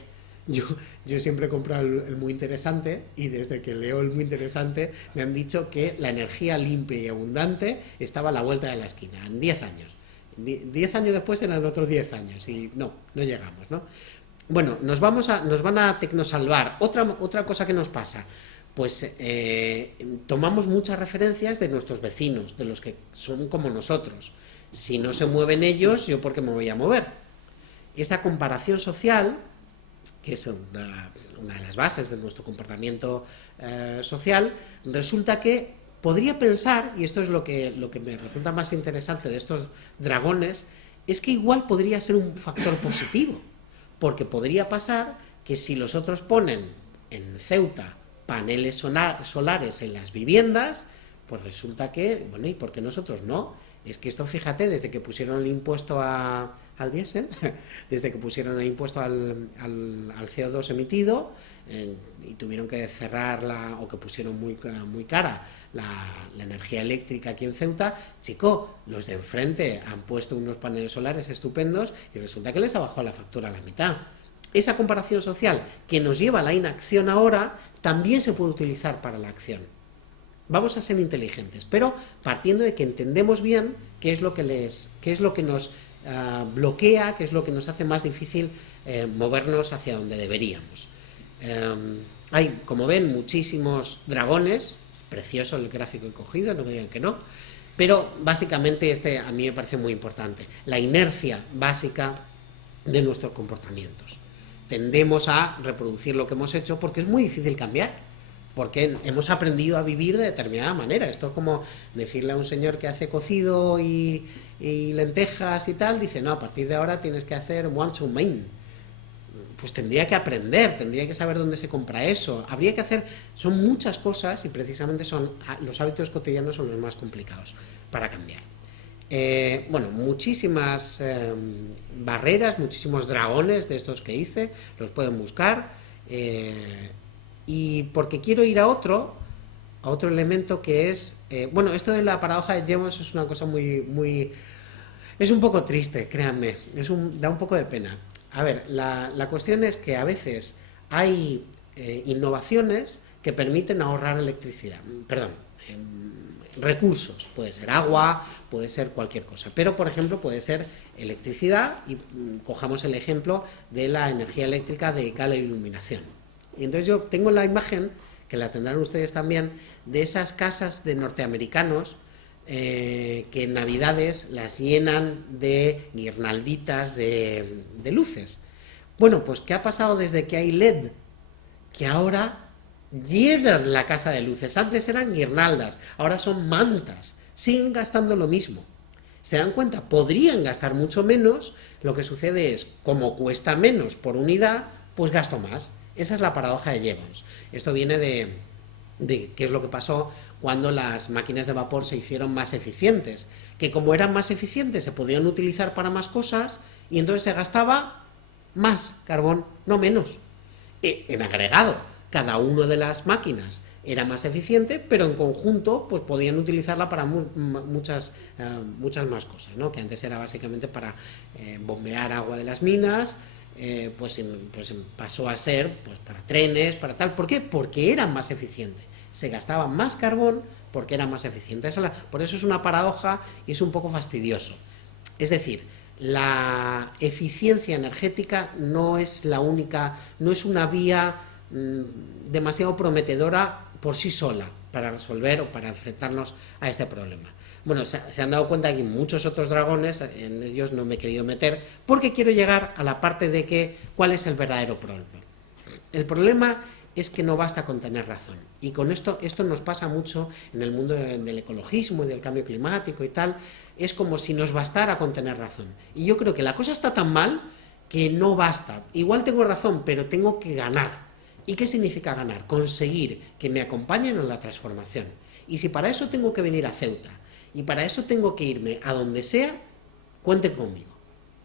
Yo siempre he comprado el Muy Interesante y desde que leo el Muy Interesante me han dicho que la energía limpia y abundante estaba a la vuelta de la esquina, en 10 años. 10 años después eran otros 10 años y no llegamos, ¿no? Bueno, nos van a tecnosalvar. Otra cosa que nos pasa, pues tomamos muchas referencias de nuestros vecinos, de los que son como nosotros. Si no se mueven ellos, ¿yo por qué me voy a mover? Esta comparación social, que es una de las bases de nuestro comportamiento social, resulta que podría pensar, y esto es lo que me resulta más interesante de estos dragones, es que igual podría ser un factor positivo, porque podría pasar que si los otros ponen en Ceuta paneles solares en las viviendas, pues resulta que, bueno, ¿y por qué nosotros no? Es que esto, fíjate, desde que pusieron el impuesto al diésel, desde que pusieron el impuesto al CO2 emitido, y tuvieron que cerrar o que pusieron muy cara la energía eléctrica aquí en Ceuta, chico, los de enfrente han puesto unos paneles solares estupendos y resulta que les ha bajado la factura a la mitad. Esa comparación social que nos lleva a la inacción ahora también se puede utilizar para la acción. Vamos a ser inteligentes, pero partiendo de que entendemos bien qué es lo que nos bloquea, qué es lo que nos hace más difícil movernos hacia donde deberíamos. Hay, como ven, muchísimos dragones, precioso el gráfico he cogido, no me digan que no, Pero básicamente a mí me parece muy importante, la inercia básica de nuestros comportamientos. Tendemos a reproducir lo que hemos hecho porque es muy difícil cambiar, porque hemos aprendido a vivir de determinada manera. Esto es como decirle a un señor que hace cocido y lentejas y tal, dice, no, a partir de ahora tienes que hacer one to main. Pues tendría que aprender, tendría que saber dónde se compra eso, habría que hacer, son muchas cosas y precisamente los hábitos cotidianos son los más complicados para cambiar. Bueno, muchísimas barreras, muchísimos dragones de estos que hice, los pueden buscar, y porque quiero ir a otro elemento que es, bueno, esto de la paradoja de Jevons es una cosa es un poco triste, créanme, da un poco de pena. A ver, la cuestión es que a veces hay innovaciones que permiten ahorrar electricidad, perdón, recursos, puede ser agua, puede ser cualquier cosa, pero por ejemplo puede ser electricidad y cojamos el ejemplo de la energía eléctrica dedicada a la iluminación. Y entonces yo tengo la imagen, que la tendrán ustedes también, de esas casas de norteamericanos que en Navidades las llenan de guirnalditas de luces. Bueno, pues ¿qué ha pasado desde que hay LED? Que ahora llenan la casa de luces. Antes eran guirnaldas, ahora son mantas. Siguen gastando lo mismo. ¿Se dan cuenta? Podrían gastar mucho menos. Lo que sucede es, como cuesta menos por unidad, pues gasto más. Esa es la paradoja de Jevons. Esto viene de qué es lo que pasó cuando las máquinas de vapor se hicieron más eficientes, que como eran más eficientes se podían utilizar para más cosas y entonces se gastaba más carbón, no menos. En agregado, cada una de las máquinas era más eficiente, pero en conjunto pues podían utilizarla para muchas más cosas, ¿no? Que antes era básicamente para bombear agua de las minas, pues pasó a ser pues para trenes, para tal. ¿Por qué? Porque eran más eficientes. Se gastaba más carbón porque era más eficiente. Por eso es una paradoja y es un poco fastidioso. Es decir, la eficiencia energética no es la única, no es una vía demasiado prometedora por sí sola para resolver o para enfrentarnos a este problema. Bueno, se han dado cuenta que hay muchos otros dragones, en ellos no me he querido meter, porque quiero llegar a la parte de cuál es el verdadero problema. El problema es que no basta con tener razón. Y con esto nos pasa mucho en el mundo del ecologismo y del cambio climático y tal. Es como si nos bastara con tener razón. Y yo creo que la cosa está tan mal que no basta. Igual tengo razón, pero tengo que ganar. ¿Y qué significa ganar? Conseguir que me acompañen en la transformación. Y si para eso tengo que venir a Ceuta, y para eso tengo que irme a donde sea, cuenten conmigo.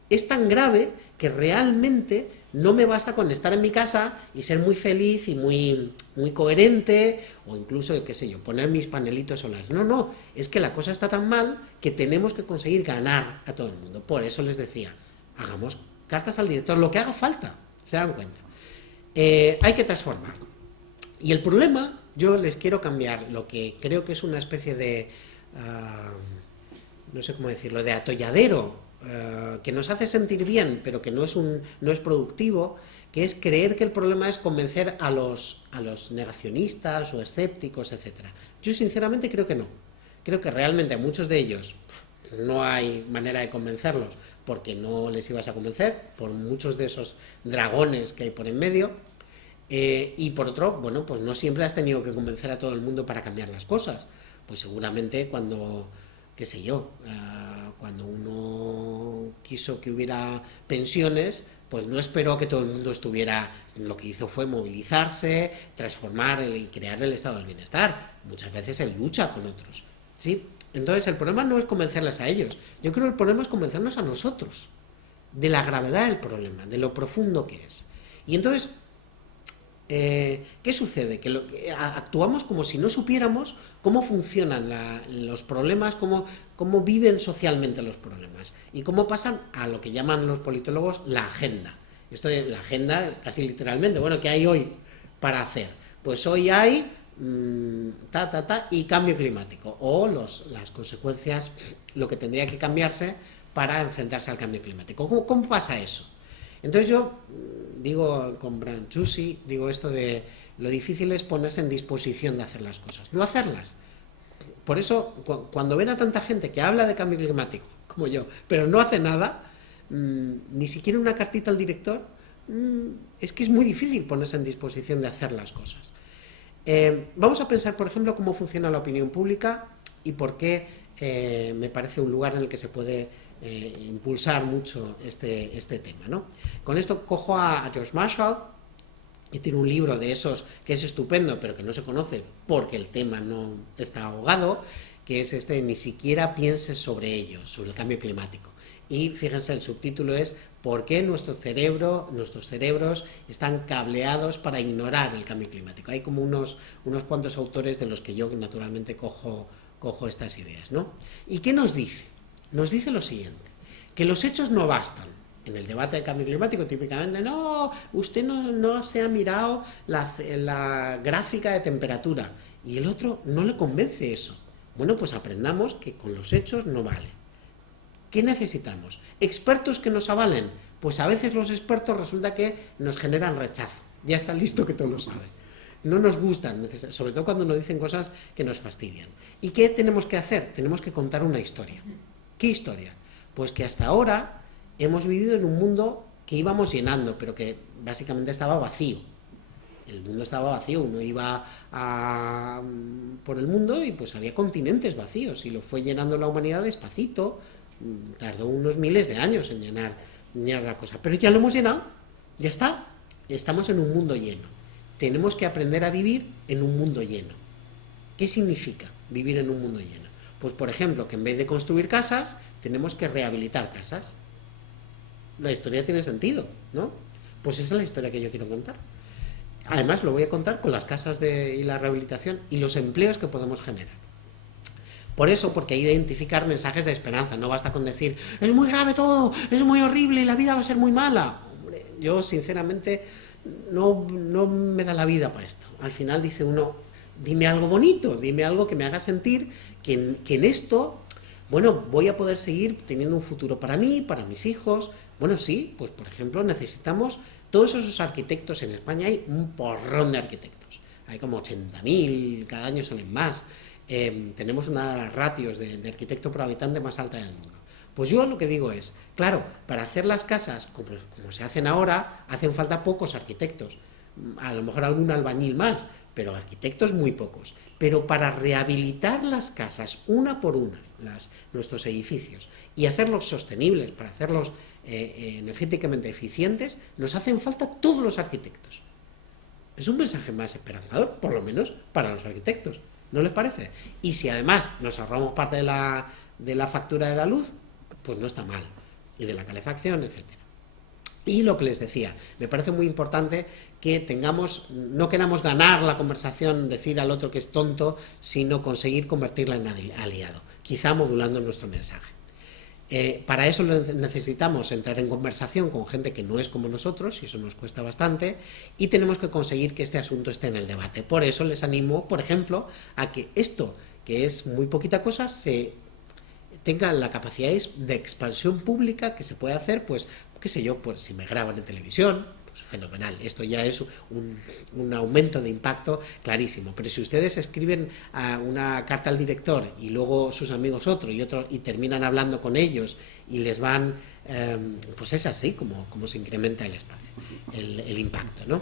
Es tan grave que realmente no me basta con estar en mi casa y ser muy feliz y muy coherente, o incluso, qué sé yo, poner mis panelitos solares. No, es que la cosa está tan mal que tenemos que conseguir ganar a todo el mundo. Por eso les decía, hagamos cartas al director, lo que haga falta, se dan cuenta. Hay que transformar. Y el problema, yo les quiero cambiar lo que creo que es una especie de, no sé cómo decirlo, de atolladero, que nos hace sentir bien, pero que no es productivo, que es creer que el problema es convencer a los negacionistas o escépticos, etc. Yo sinceramente creo que no. Creo que realmente a muchos de ellos no hay manera de convencerlos, porque no les ibas a convencer, por muchos de esos dragones que hay por en medio, y por otro, bueno, pues no siempre has tenido que convencer a todo el mundo para cambiar las cosas. Pues seguramente cuando, qué sé yo, cuando uno quiso que hubiera pensiones, pues no esperó que todo el mundo estuviera, lo que hizo fue movilizarse, transformar y crear el estado del bienestar. Muchas veces él lucha con otros, ¿sí? Entonces el problema no es convencerles a ellos, yo creo que el problema es convencernos a nosotros de la gravedad del problema, de lo profundo que es. Y entonces, ¿qué sucede? Que actuamos como si no supiéramos cómo funcionan los problemas, cómo viven socialmente los problemas y cómo pasan a lo que llaman los politólogos la agenda. Esto de la agenda, casi literalmente, bueno, ¿qué hay hoy para hacer? Pues hoy hay y cambio climático, o las consecuencias, lo que tendría que cambiarse para enfrentarse al cambio climático. ¿Cómo pasa eso? Entonces yo digo con Brancusi, digo esto de lo difícil es ponerse en disposición de hacer las cosas, no hacerlas. por eso, cuando ven a tanta gente que habla de cambio climático, como yo, pero no hace nada, ni siquiera una cartita al director, es que es muy difícil ponerse en disposición de hacer las cosas. Vamos a pensar, por ejemplo, cómo funciona la opinión pública y por qué me parece un lugar en el que se puede impulsar mucho este tema, ¿no? Con esto cojo a George Marshall, que tiene un libro de esos que es estupendo, pero que no se conoce porque el tema no está ahogado, que es Ni siquiera pienses sobre ello, sobre el cambio climático. Y fíjense, el subtítulo es ¿por qué nuestros cerebros están cableados para ignorar el cambio climático? Hay como unos cuantos autores de los que yo naturalmente cojo estas ideas, ¿no? ¿Y qué nos dice? Nos dice lo siguiente, que los hechos no bastan. En el debate del cambio climático, típicamente, no, usted no se ha mirado la gráfica de temperatura, y el otro no le convence eso. Bueno, pues aprendamos que con los hechos no vale. ¿Qué necesitamos? ¿Expertos que nos avalen? Pues a veces los expertos resulta que nos generan rechazo. Ya está listo que todo lo sabe. No nos gustan, sobre todo cuando nos dicen cosas que nos fastidian. ¿Y qué tenemos que hacer? Tenemos que contar una historia. ¿Qué historia? Pues que hasta ahora hemos vivido en un mundo que íbamos llenando, pero que básicamente estaba vacío. El mundo estaba vacío, uno iba por el mundo y pues había continentes vacíos, y lo fue llenando la humanidad despacito, tardó unos miles de años en llenar la cosa, pero ya lo hemos llenado, ya está, estamos en un mundo lleno. Tenemos que aprender a vivir en un mundo lleno. ¿Qué significa vivir en un mundo lleno? Pues por ejemplo, que en vez de construir casas, tenemos que rehabilitar casas. La historia tiene sentido, ¿no? Pues esa es la historia que yo quiero contar. Además, lo voy a contar con las casas y la rehabilitación y los empleos que podemos generar. Por eso, porque hay que identificar mensajes de esperanza. No basta con decir, es muy grave todo, es muy horrible y la vida va a ser muy mala. Hombre, yo, sinceramente, no me da la vida para esto. Al final dice uno, dime algo bonito, dime algo que me haga sentir que en esto, bueno, voy a poder seguir teniendo un futuro para mí, para mis hijos. Bueno, sí, pues por ejemplo necesitamos todos esos arquitectos. En España hay un porrón de arquitectos, hay como 80.000, cada año salen más. Tenemos una de las ratios de arquitecto por habitante más alta del mundo. Pues yo lo que digo es, claro, para hacer las casas como se hacen ahora, hacen falta pocos arquitectos, a lo mejor algún albañil más, pero arquitectos muy pocos. Pero para rehabilitar las casas una por una, nuestros edificios, y hacerlos sostenibles, para hacerlos energéticamente eficientes, nos hacen falta todos los arquitectos. Es un mensaje más esperanzador, por lo menos para los arquitectos, ¿no les parece? Y si además nos ahorramos parte de la factura de la luz, pues no está mal, y de la calefacción, etcétera. Y lo que les decía, me parece muy importante que no queramos ganar la conversación, decir al otro que es tonto, sino conseguir convertirla en aliado, quizá modulando nuestro mensaje. Para eso necesitamos entrar en conversación con gente que no es como nosotros, y eso nos cuesta bastante, y tenemos que conseguir que este asunto esté en el debate. Por eso les animo, por ejemplo, a que esto, que es muy poquita cosa, tenga la capacidad de expansión pública que se puede hacer, pues, qué sé yo, pues si me graban en televisión, pues fenomenal, esto ya es un aumento de impacto clarísimo. Pero si ustedes escriben una carta al director y luego sus amigos otro y terminan hablando con ellos y les van, pues es así como se incrementa el espacio, el impacto, ¿no?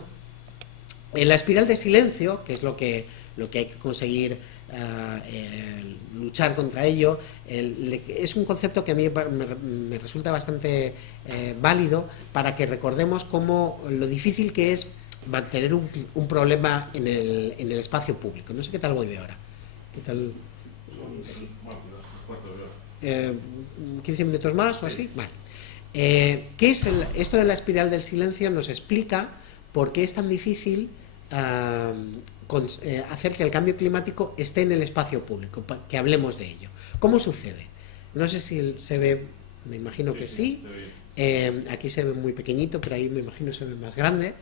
En la espiral de silencio, que es lo que hay que conseguir luchar contra ello, es un concepto que a mí me resulta bastante válido para que recordemos lo difícil que es mantener un problema en el espacio público. No sé qué tal voy de ahora. ¿Qué tal? 15 minutos más o así. Vale. ¿Qué es esto de la espiral del silencio? Nos explica por qué es tan difícil hacer que el cambio climático esté en el espacio público, que hablemos de ello. ¿Cómo sucede? No sé si se ve, me imagino que sí. Aquí se ve muy pequeñito, pero ahí me imagino se ve más grande.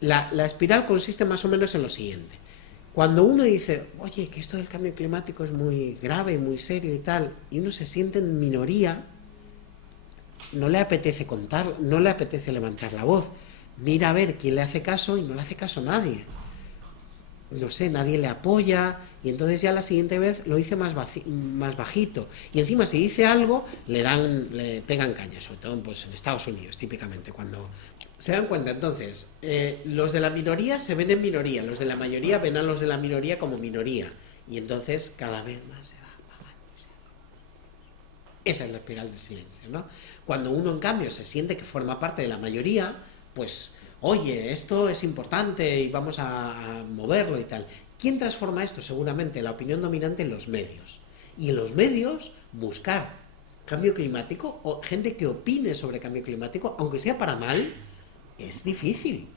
La espiral consiste más o menos en lo siguiente. Cuando uno dice, oye, que esto del cambio climático es muy grave, muy serio y tal, y uno se siente en minoría, no le apetece contar, no le apetece levantar la voz. Mira a ver quién le hace caso y no le hace caso a nadie. no sé, nadie le apoya, y entonces ya la siguiente vez lo dice más bajito. Y encima si dice algo, le pegan caña, sobre todo pues, en Estados Unidos, típicamente, cuando se dan cuenta. Entonces, los de la minoría se ven en minoría, los de la mayoría ven a los de la minoría como minoría, y entonces cada vez más se va apagando. Esa es la espiral de silencio, ¿no? Cuando uno, en cambio, se siente que forma parte de la mayoría, pues, oye, esto es importante y vamos a moverlo y tal. ¿Quién transforma esto? Seguramente la opinión dominante en los medios. Y en los medios, buscar cambio climático o gente que opine sobre cambio climático, aunque sea para mal, es difícil.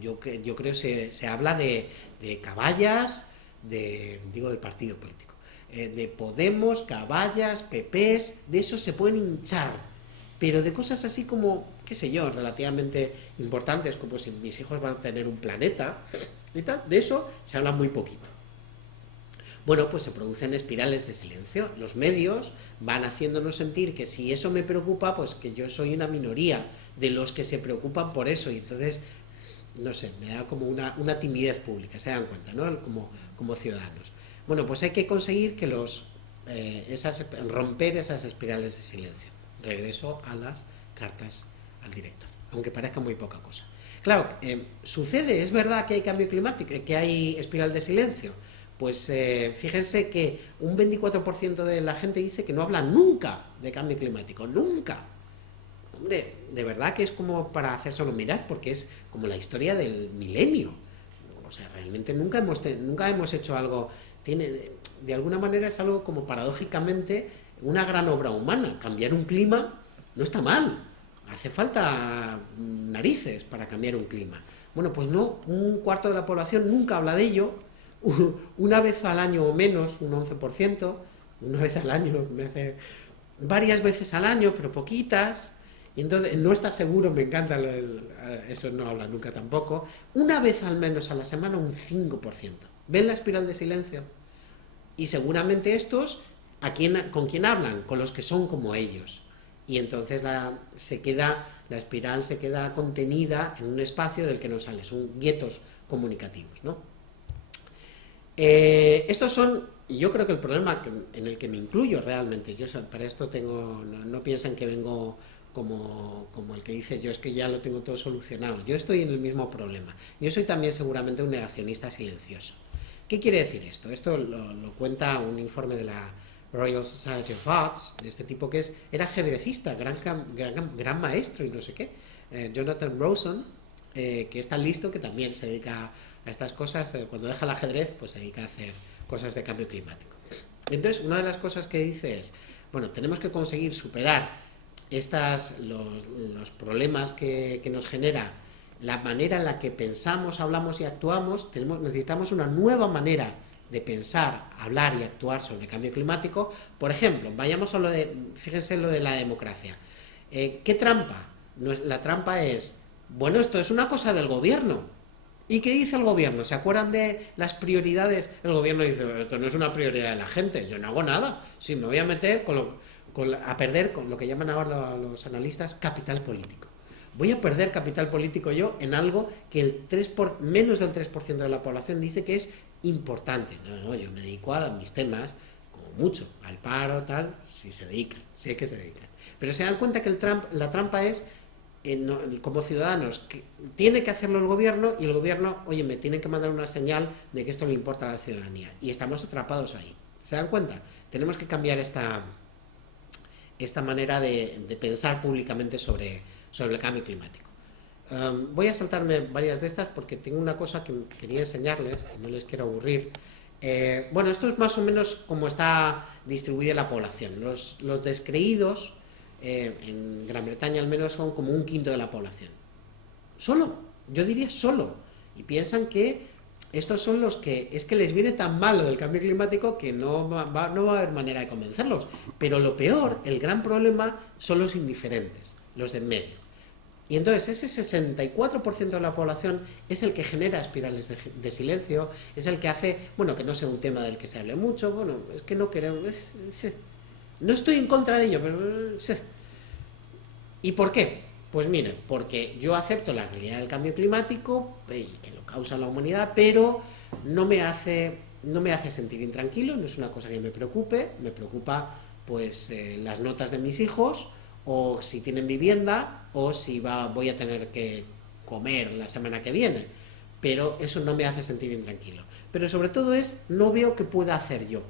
Yo creo que se habla de caballas, digo del partido político, de Podemos, caballas, PPs, de eso se pueden hinchar, pero de cosas así como, qué sé yo, relativamente importantes, como si mis hijos van a tener un planeta y tal, de eso se habla muy poquito. Bueno, pues se producen espirales de silencio. Los medios van haciéndonos sentir que si eso me preocupa, pues que yo soy una minoría de los que se preocupan por eso, y entonces, no sé, me da como una timidez pública, se dan cuenta, ¿no? Como ciudadanos. Bueno, pues hay que conseguir que romper esas espirales de silencio. Regreso a las cartas al director, aunque parezca muy poca cosa. Claro, sucede, es verdad que hay cambio climático, que hay espiral de silencio. Pues fíjense que un 24% de la gente dice que no habla nunca de cambio climático, nunca. Hombre, de verdad que es como para hacérselo mirar, porque es como la historia del milenio. O sea, realmente nunca hemos hecho algo. De alguna manera es algo como paradójicamente una gran obra humana. Cambiar un clima no está mal. Hace falta narices para cambiar un clima. Bueno, pues no, un cuarto de la población nunca habla de ello. Una vez al año o menos, un 11%, una vez al año, varias veces al año, pero poquitas. Y entonces no está seguro, me encanta, eso no habla nunca tampoco. Una vez al menos a la semana, un 5%. ¿Ven la espiral de silencio? Y seguramente estos, ¿con quién hablan? Con los que son como ellos. Y entonces la espiral se queda contenida en un espacio del que no sale, son guetos comunicativos, ¿no? Estos son, y yo creo que el problema en el que me incluyo realmente, yo para esto no piensen que vengo como el que dice yo es que ya lo tengo todo solucionado, yo estoy en el mismo problema, yo soy también seguramente un negacionista silencioso. ¿Qué quiere decir esto? Esto lo cuenta un informe de la Royal Society of Arts, de este tipo que era ajedrecista, gran maestro y no sé qué, Jonathan Rowson, que es tan listo que también se dedica a estas cosas, cuando deja el ajedrez, pues se dedica a hacer cosas de cambio climático. Entonces, una de las cosas que dice es, bueno, tenemos que conseguir superar los problemas que nos genera la manera en la que pensamos, hablamos y actuamos. Necesitamos una nueva manera de pensar, hablar y actuar sobre cambio climático. Por ejemplo, vayamos a fíjense en lo de la democracia. ¿Qué trampa? La trampa es, bueno, esto es una cosa del gobierno. ¿Y qué dice el gobierno? ¿Se acuerdan de las prioridades? El gobierno dice, esto no es una prioridad de la gente, yo no hago nada. Sí, me voy a meter a perder con lo que llaman ahora los analistas capital político. Voy a perder capital político yo en algo que menos del 3% de la población dice que es importante. No, yo me dedico a mis temas, como mucho, al paro, tal, si se dedican, sé que se dedican. Pero se dan cuenta que la trampa es, como ciudadanos, que tiene que hacerlo el gobierno, y el gobierno, oye, me tiene que mandar una señal de que esto le importa a la ciudadanía. Y estamos atrapados ahí. ¿Se dan cuenta? Tenemos que cambiar esta manera de pensar públicamente sobre el cambio climático. Voy a saltarme varias de estas porque tengo una cosa que quería enseñarles y no les quiero aburrir. Bueno, esto es más o menos como está distribuida la población. Los descreídos, en Gran Bretaña al menos, son como un quinto de la población. Solo, yo diría solo. Y piensan que estos son los que es que les viene tan mal lo del cambio climático que no va a haber manera de convencerlos. Pero lo peor, el gran problema, son los indiferentes, los de en medio. Y entonces ese 64% de la población es el que genera espirales de silencio, es el que hace, bueno, que no sea un tema del que se hable mucho, bueno, es que no queremos, no estoy en contra de ello, pero... ¿Y por qué? Pues mire, porque yo acepto la realidad del cambio climático, y que lo causa la humanidad, pero no me hace sentir intranquilo, no es una cosa que me preocupa pues las notas de mis hijos, o si tienen vivienda, o si voy a tener que comer la semana que viene, pero eso no me hace sentir intranquilo. Pero sobre todo no veo que pueda hacer yo.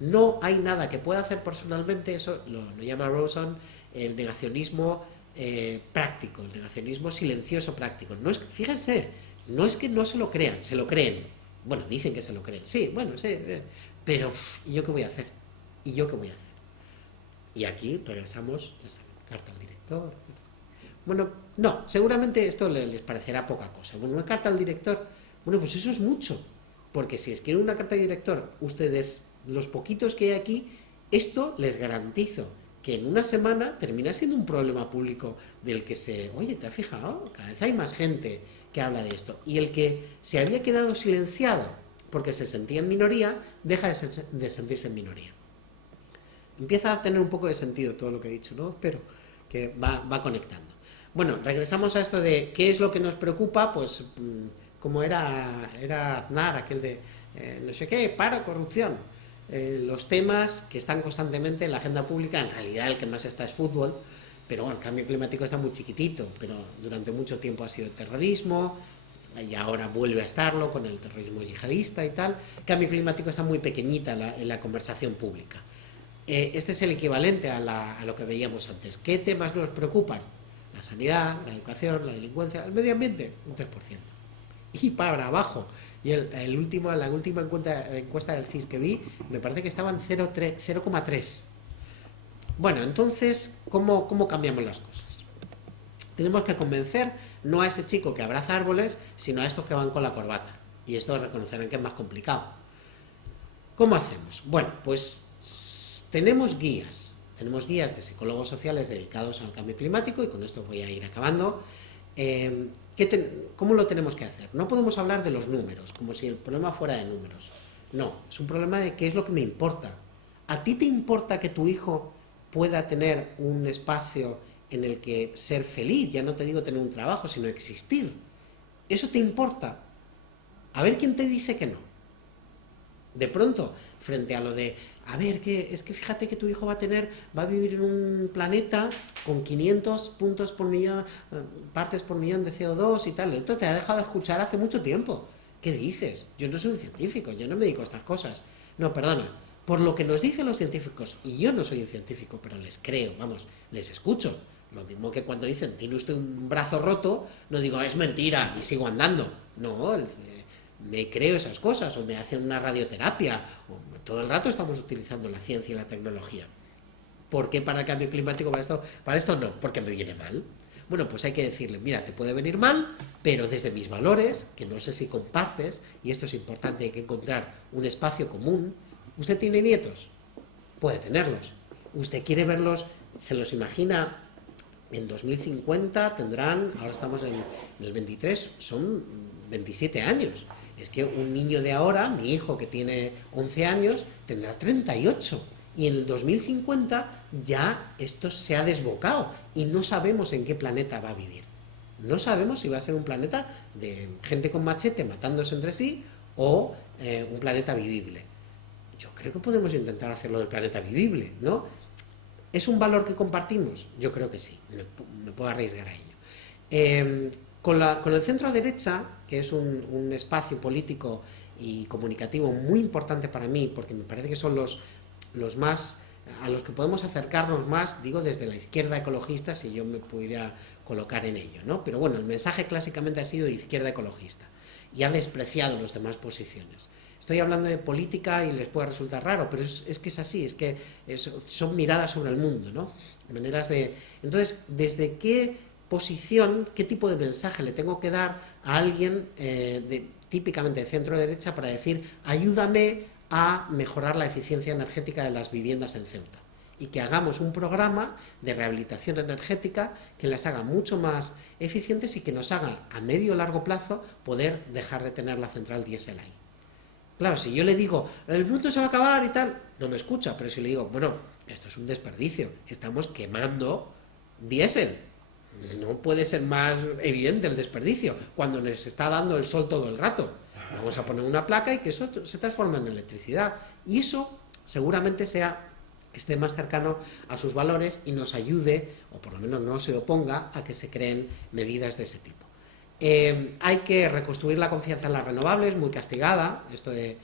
No hay nada que pueda hacer personalmente, eso lo llama Rawson el negacionismo práctico, el negacionismo silencioso práctico. No es, fíjense, no es que no se lo crean, se lo creen. Bueno, dicen que se lo creen, sí, bueno, sí, pero ¿y yo qué voy a hacer? ¿Y yo qué voy a hacer? Y aquí regresamos, ya saben, carta al director. Bueno, no, seguramente esto les parecerá poca cosa. Bueno, una carta al director, bueno, pues eso es mucho, porque si escriben una carta al director, ustedes, los poquitos que hay aquí, esto les garantizo que en una semana termina siendo un problema público del que oye, ¿te has fijado? Cada vez hay más gente que habla de esto. Y el que se había quedado silenciado porque se sentía en minoría, deja de sentirse en minoría. Empieza a tener un poco de sentido todo lo que he dicho, ¿no? Pero que va conectando. Bueno, regresamos a esto de qué es lo que nos preocupa, pues como era Aznar, aquel de no sé qué, paro, corrupción. Los temas que están constantemente en la agenda pública, en realidad el que más está es fútbol, pero bueno, el cambio climático está muy chiquitito, pero durante mucho tiempo ha sido terrorismo, y ahora vuelve a estarlo con el terrorismo yihadista y tal. El cambio climático está muy pequeñita en la conversación pública. Este es el equivalente a lo que veíamos antes. ¿Qué temas nos preocupan? La sanidad, la educación, la delincuencia, el medio ambiente, un 3%. Y para abajo. Y la última encuesta del CIS que vi, me parece que estaban 0,3. Bueno, entonces, ¿cómo cambiamos las cosas? Tenemos que convencer no a ese chico que abraza árboles, sino a estos que van con la corbata. Y esto reconocerán que es más complicado. ¿Cómo hacemos? Bueno, pues tenemos guías de psicólogos sociales dedicados al cambio climático, y con esto voy a ir acabando. ¿Cómo lo tenemos que hacer? No podemos hablar de los números, como si el problema fuera de números. No, es un problema de qué es lo que me importa. ¿A ti te importa que tu hijo pueda tener un espacio en el que ser feliz? Ya no te digo tener un trabajo, sino existir. ¿Eso te importa? A ver quién te dice que no. De pronto, frente a lo de, a ver, es que fíjate que tu hijo va a vivir en un planeta con 500 partes por millón de CO2 y tal. Esto te ha dejado de escuchar hace mucho tiempo. ¿Qué dices? Yo no soy un científico, yo no me dedico a estas cosas. No, perdona, por lo que nos dicen los científicos, y yo no soy un científico, pero les creo, vamos, les escucho. Lo mismo que cuando dicen, tiene usted un brazo roto, no digo, es mentira, y sigo andando. No, me creo esas cosas, o me hacen una radioterapia, o todo el rato estamos utilizando la ciencia y la tecnología. ¿Por qué para el cambio climático? Para esto no, porque me viene mal. Bueno, pues hay que decirle, mira, te puede venir mal, pero desde mis valores, que no sé si compartes, y esto es importante, hay que encontrar un espacio común. ¿Usted tiene nietos? Puede tenerlos. ¿Usted quiere verlos? ¿Se los imagina en 2050? Tendrán, ahora estamos en el 23, son 27 años. Es que un niño de ahora, mi hijo que tiene 11 años, tendrá 38. Y en el 2050 ya esto se ha desbocado y no sabemos en qué planeta va a vivir. No sabemos si va a ser un planeta de gente con machete matándose entre sí o un planeta vivible. Yo creo que podemos intentar hacerlo del planeta vivible, ¿no? ¿Es un valor que compartimos? Yo creo que sí, me puedo arriesgar a ello. Con el centro derecha, que es un espacio político y comunicativo muy importante para mí, porque me parece que son los más a los que podemos acercarnos más, digo desde la izquierda ecologista, si yo me pudiera colocar en ello, ¿no? Pero bueno, el mensaje clásicamente ha sido de izquierda ecologista y ha despreciado las demás posiciones. Estoy hablando de política y les puede resultar raro, pero es que es así, es que son miradas sobre el mundo, ¿no? Maneras de... Entonces, ¿desde qué posición, qué tipo de mensaje le tengo que dar a alguien típicamente de centro derecha para decir, ayúdame a mejorar la eficiencia energética de las viviendas en Ceuta? Y que hagamos un programa de rehabilitación energética que las haga mucho más eficientes y que nos haga a medio o largo plazo poder dejar de tener la central diésel ahí. Claro, si yo le digo, el mundo se va a acabar y tal, no me escucha, pero si le digo, bueno, esto es un desperdicio, estamos quemando diésel. No puede ser más evidente el desperdicio, cuando nos está dando el sol todo el rato. Vamos a poner una placa y que eso se transforme en electricidad. Y eso seguramente esté más cercano a sus valores y nos ayude, o por lo menos no se oponga, a que se creen medidas de ese tipo. Hay que reconstruir la confianza en las renovables, muy castigada, esto de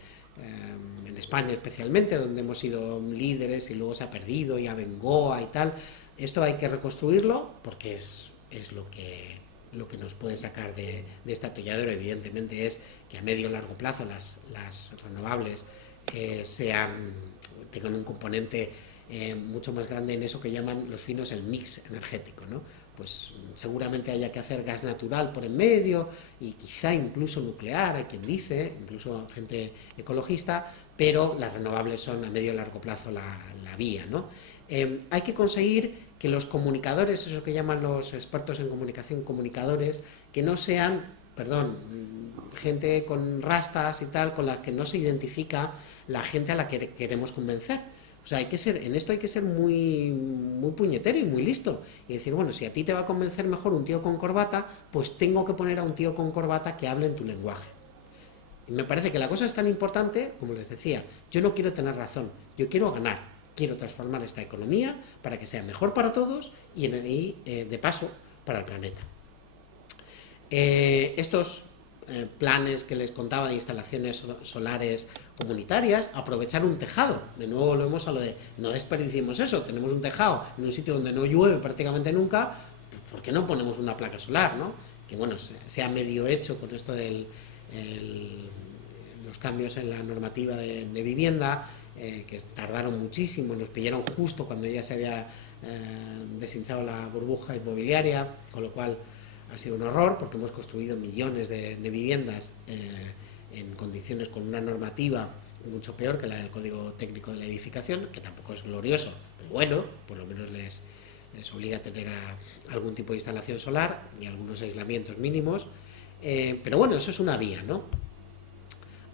en España especialmente, donde hemos sido líderes y luego se ha perdido, y Abengoa y tal. Esto hay que reconstruirlo porque es lo que nos puede sacar de este atolladero. Evidentemente es que a medio y largo plazo las renovables tengan un componente mucho más grande en eso que llaman los finos el mix energético, ¿no? Pues seguramente haya que hacer gas natural por en medio y quizá incluso nuclear, hay quien dice, incluso gente ecologista, pero las renovables son a medio y largo plazo la vía, ¿no? Hay que conseguir que los comunicadores, eso que llaman los expertos en comunicación, comunicadores, que no sean, gente con rastas y tal, con las que no se identifica la gente a la que queremos convencer. O sea, en esto hay que ser muy, muy puñetero y muy listo. Y decir, bueno, si a ti te va a convencer mejor un tío con corbata, pues tengo que poner a un tío con corbata que hable en tu lenguaje. Y me parece que la cosa es tan importante, como les decía, yo no quiero tener razón, yo quiero ganar, quiero transformar esta economía para que sea mejor para todos y de paso para el planeta. Estos planes que les contaba de instalaciones solares comunitarias, aprovechar un tejado, de nuevo volvemos a lo de no desperdiciemos eso, tenemos un tejado en un sitio donde no llueve prácticamente nunca, ¿por qué no ponemos una placa solar, no? Que bueno, se ha medio hecho con esto de los cambios en la normativa de vivienda, que tardaron muchísimo, nos pillaron justo cuando ya se había deshinchado la burbuja inmobiliaria, con lo cual ha sido un horror porque hemos construido millones de viviendas en condiciones con una normativa mucho peor que la del Código Técnico de la Edificación, que tampoco es glorioso, pero bueno, por lo menos les obliga a tener algún tipo de instalación solar y algunos aislamientos mínimos, pero bueno, eso es una vía, ¿no?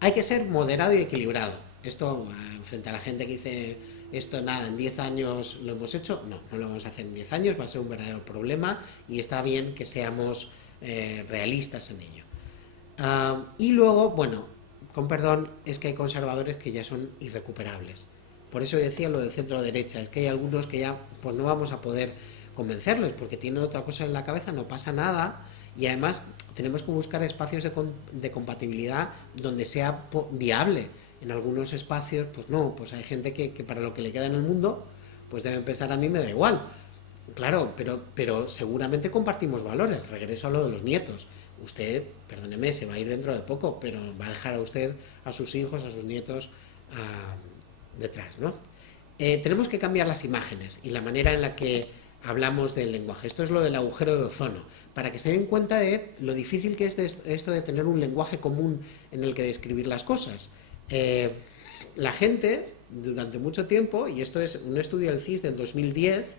Hay que ser moderado y equilibrado. Esto, frente a la gente que dice esto nada, en 10 años lo hemos hecho, no lo vamos a hacer en 10 años, va a ser un verdadero problema y está bien que seamos realistas en ello. Y luego, bueno, con perdón, es que hay conservadores que ya son irrecuperables. Por eso decía lo del centro derecha, es que hay algunos que ya pues no vamos a poder convencerles porque tienen otra cosa en la cabeza, no pasa nada, y además tenemos que buscar espacios de compatibilidad donde sea viable. En algunos espacios, pues no, pues hay gente que para lo que le queda en el mundo, pues deben pensar a mí me da igual. Claro, pero seguramente compartimos valores. Regreso a lo de los nietos. Usted, perdóneme, se va a ir dentro de poco, pero va a dejar a usted, a sus hijos, a sus nietos detrás, ¿no? Tenemos que cambiar las imágenes y la manera en la que hablamos del lenguaje. Esto es lo del agujero de ozono, para que se den cuenta de lo difícil que es esto de tener un lenguaje común en el que describir las cosas. La gente, durante mucho tiempo, y esto es un estudio del CIS del 2010,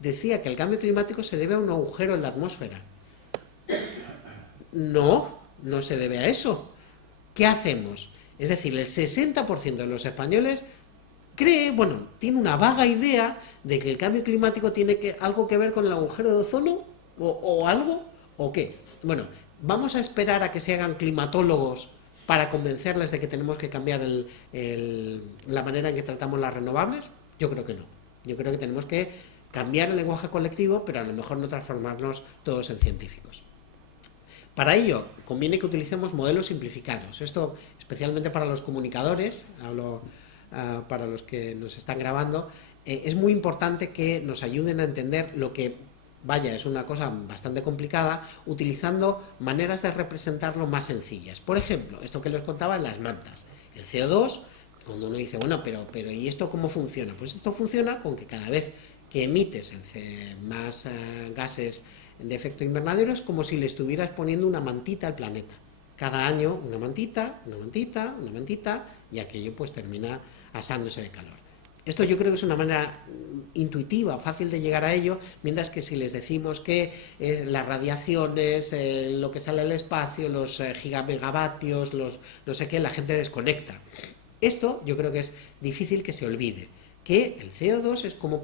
decía que el cambio climático se debe a un agujero en la atmósfera. No se debe a eso. ¿Qué hacemos? Es decir, el 60% de los españoles tiene una vaga idea de que el cambio climático tiene algo que ver con el agujero de ozono o algo, o qué. Bueno, vamos a esperar a que se hagan climatólogos para convencerles de que tenemos que cambiar la manera en que tratamos las renovables. Yo creo que no. Yo creo que tenemos que cambiar el lenguaje colectivo, pero a lo mejor no transformarnos todos en científicos. Para ello, conviene que utilicemos modelos simplificados. Esto, especialmente para los comunicadores, hablo para los que nos están grabando, es muy importante que nos ayuden a entender lo que, es una cosa bastante complicada, utilizando maneras de representarlo más sencillas. Por ejemplo, esto que les contaba en las mantas. El CO2, cuando uno dice, bueno, pero ¿y esto cómo funciona? Pues esto funciona con que cada vez que emites más gases de efecto invernadero es como si le estuvieras poniendo una mantita al planeta. Cada año una mantita, y aquello pues termina asándose de calor. Esto yo creo que es una manera intuitiva, fácil de llegar a ello, mientras que si les decimos que las radiaciones, lo que sale al espacio, los gigamegavatios, los no sé qué, la gente desconecta. Esto yo creo que es difícil que se olvide, que el CO2 es como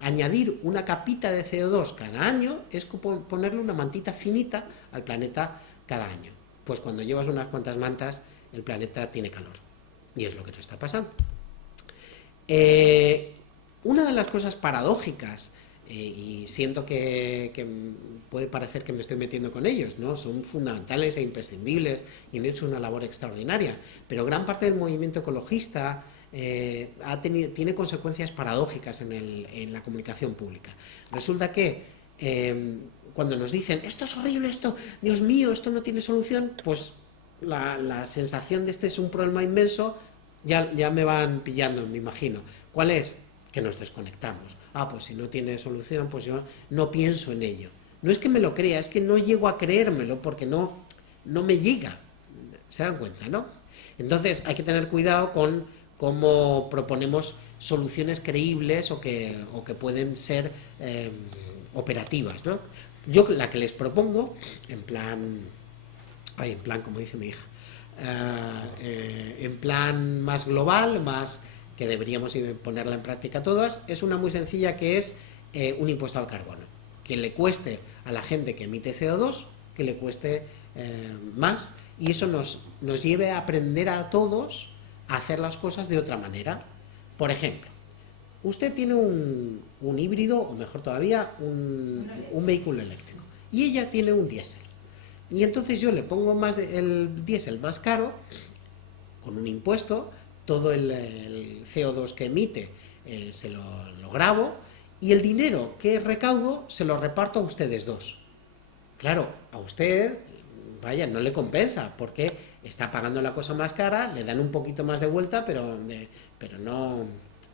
añadir una capita de CO2 cada año, es como ponerle una mantita finita al planeta cada año. pues cuando llevas unas cuantas mantas, el planeta tiene calor. Y es lo que nos está pasando. Una de las cosas paradójicas, y siento que puede parecer que me estoy metiendo con ellos, ¿no? Son fundamentales e imprescindibles y han hecho una labor extraordinaria, pero gran parte del movimiento ecologista tiene consecuencias paradójicas en la comunicación pública. Resulta que cuando nos dicen esto es horrible, esto, Dios mío, esto no tiene solución, pues la sensación de este es un problema inmenso ya me van pillando, me imagino. ¿Cuál es? Que nos desconectamos. Pues si no tiene solución, pues yo no pienso en ello. No es que me lo crea, es que no llego a creérmelo porque no me llega. ¿Se dan cuenta, no? Entonces hay que tener cuidado con cómo proponemos soluciones creíbles o que pueden ser operativas, ¿no? Yo la que les propongo, en plan, como dice mi hija, en plan más global, más que deberíamos ponerla en práctica todas, es una muy sencilla, que es un impuesto al carbono, que le cueste a la gente que emite CO2, que le cueste más, y eso nos lleve a aprender a todos a hacer las cosas de otra manera. Por ejemplo, usted tiene un híbrido, o mejor todavía, un vehículo eléctrico, y ella tiene un diésel. Y entonces yo le pongo el diésel más caro, con un impuesto, todo el CO2 que emite se lo grabo, y el dinero que recaudo se lo reparto a ustedes dos. Claro, a usted, vaya, no le compensa, porque está pagando la cosa más cara, le dan un poquito más de vuelta, pero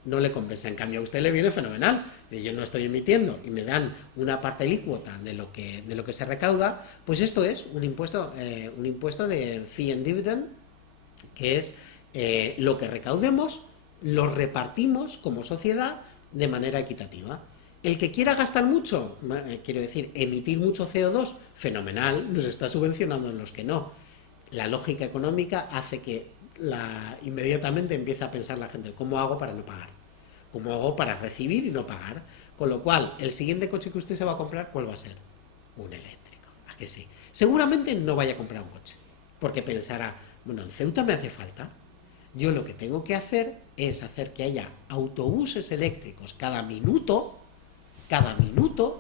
no le compensa. En cambio, a usted le viene fenomenal. Yo no estoy emitiendo y me dan una parte alícuota de lo que se recauda. Pues esto es un impuesto de fee and dividend, que es lo que recaudemos, lo repartimos como sociedad de manera equitativa. El que quiera gastar mucho, quiero decir, emitir mucho CO2, fenomenal, nos está subvencionando en los que no. La lógica económica hace que inmediatamente empieza a pensar la gente, ¿cómo hago para no pagar? ¿Cómo hago para recibir y no pagar? Con lo cual, el siguiente coche que usted se va a comprar, ¿cuál va a ser? Un eléctrico. ¿A que sí? Seguramente no vaya a comprar un coche, porque pensará, bueno, en Ceuta me hace falta. Yo lo que tengo que hacer es hacer que haya autobuses eléctricos cada minuto,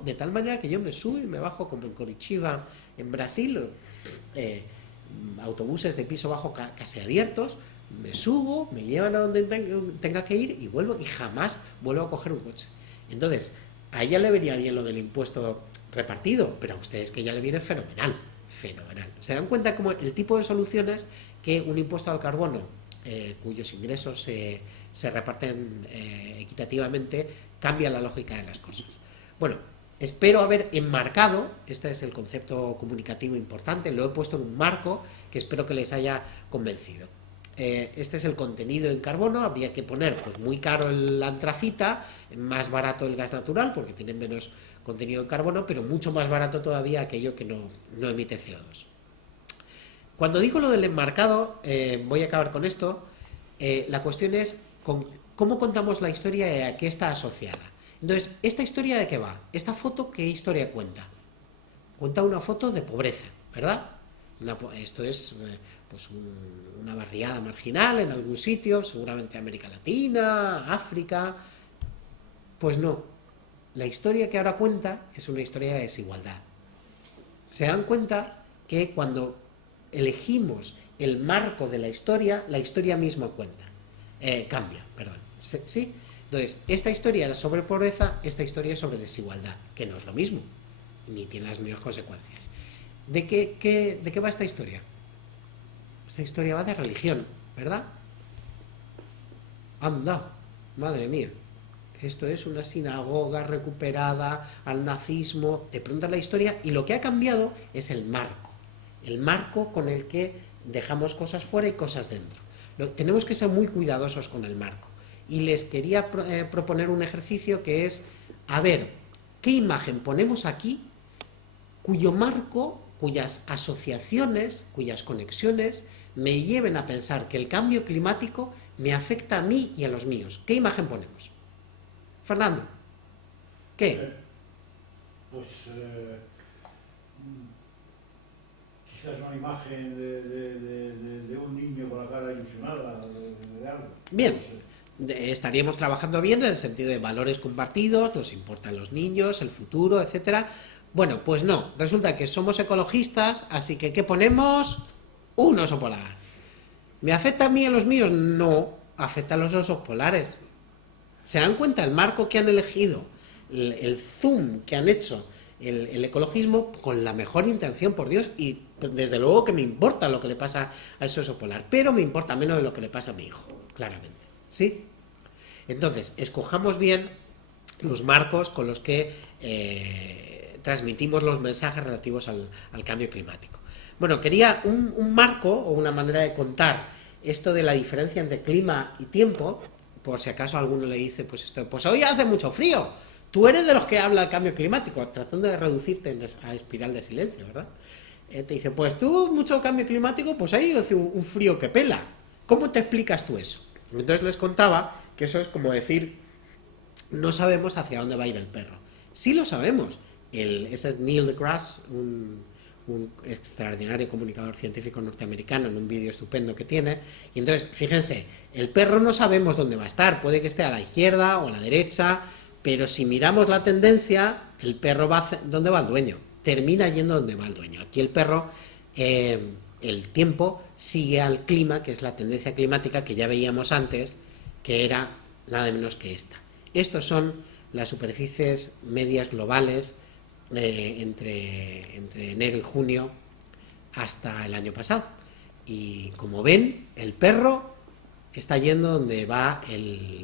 de tal manera que yo me subo y me bajo, como en Curitiba, en Brasil, autobuses de piso bajo casi abiertos, me subo, me llevan a donde tenga que ir y vuelvo, y jamás vuelvo a coger un coche. Entonces, a ella le vería bien lo del impuesto repartido, pero a ustedes que ya le viene fenomenal. ¿Se dan cuenta como el tipo de soluciones que un impuesto al carbono, cuyos ingresos se reparten equitativamente, cambia la lógica de las cosas? Bueno, espero haber enmarcado, este es el concepto comunicativo importante, lo he puesto en un marco que espero que les haya convencido. Este es el contenido en carbono. Habría que poner pues muy caro la antracita, más barato el gas natural porque tiene menos contenido en carbono, pero mucho más barato todavía aquello que no emite CO2. Cuando digo lo del enmarcado, voy a acabar con esto, la cuestión es cómo contamos la historia y a qué está asociada. Entonces, ¿esta historia de qué va? ¿Esta foto qué historia cuenta? Cuenta una foto de pobreza, ¿verdad? Esto es pues una barriada marginal en algún sitio, seguramente América Latina, África. Pues no, la historia que ahora cuenta es una historia de desigualdad. Se dan cuenta que cuando elegimos el marco de la historia misma cambia, perdón. ¿Sí? Entonces, esta historia era sobre pobreza, esta historia es sobre desigualdad, que no es lo mismo, ni tiene las mismas consecuencias. ¿De qué va esta historia? Esta historia va de religión, ¿verdad? Anda, madre mía. Esto es una sinagoga recuperada al nazismo. Te preguntas la historia y lo que ha cambiado es el marco con el que dejamos cosas fuera y cosas dentro. Tenemos que ser muy cuidadosos con el marco. Y les quería proponer un ejercicio que es, a ver, ¿qué imagen ponemos aquí cuyo marco, cuyas asociaciones, cuyas conexiones me lleven a pensar que el cambio climático me afecta a mí y a los míos? ¿Qué imagen ponemos? Fernando, ¿qué? Pues quizás una imagen de un niño con la cara ilusionada, de algo. Bien. No sé. Estaríamos trabajando bien en el sentido de valores compartidos, nos importan los niños, el futuro, etcétera. Bueno, pues no, resulta que somos ecologistas, así que ¿qué ponemos? Un oso polar. ¿Me afecta a mí y a los míos? No, afecta a los osos polares. ¿Se dan cuenta el marco que han elegido, el zoom que han hecho el ecologismo con la mejor intención, por Dios? Y desde luego que me importa lo que le pasa a ese oso polar, pero me importa menos de lo que le pasa a mi hijo, claramente. ¿Sí? Entonces, escojamos bien los marcos con los que transmitimos los mensajes relativos al cambio climático. Bueno, quería un marco o una manera de contar esto de la diferencia entre clima y tiempo, por si acaso alguno le dice, pues esto, pues hoy hace mucho frío, tú eres de los que habla del cambio climático, tratando de reducirte a espiral de silencio, ¿verdad? Te dice, pues tú, mucho cambio climático, pues ahí hace un frío que pela. ¿Cómo te explicas tú eso? Entonces les contaba que eso es como decir, no sabemos hacia dónde va a ir el perro. Sí lo sabemos. Ese es Neil deGrasse, un extraordinario comunicador científico norteamericano, en un vídeo estupendo que tiene. Y entonces, fíjense, el perro no sabemos dónde va a estar. Puede que esté a la izquierda o a la derecha, pero si miramos la tendencia, el perro va donde va el dueño. Termina yendo donde va el dueño. Aquí el perro... el tiempo sigue al clima, que es la tendencia climática que ya veíamos antes, que era nada menos que esta. Estos son las superficies medias globales entre enero y junio hasta el año pasado. Y como ven, el perro está yendo donde va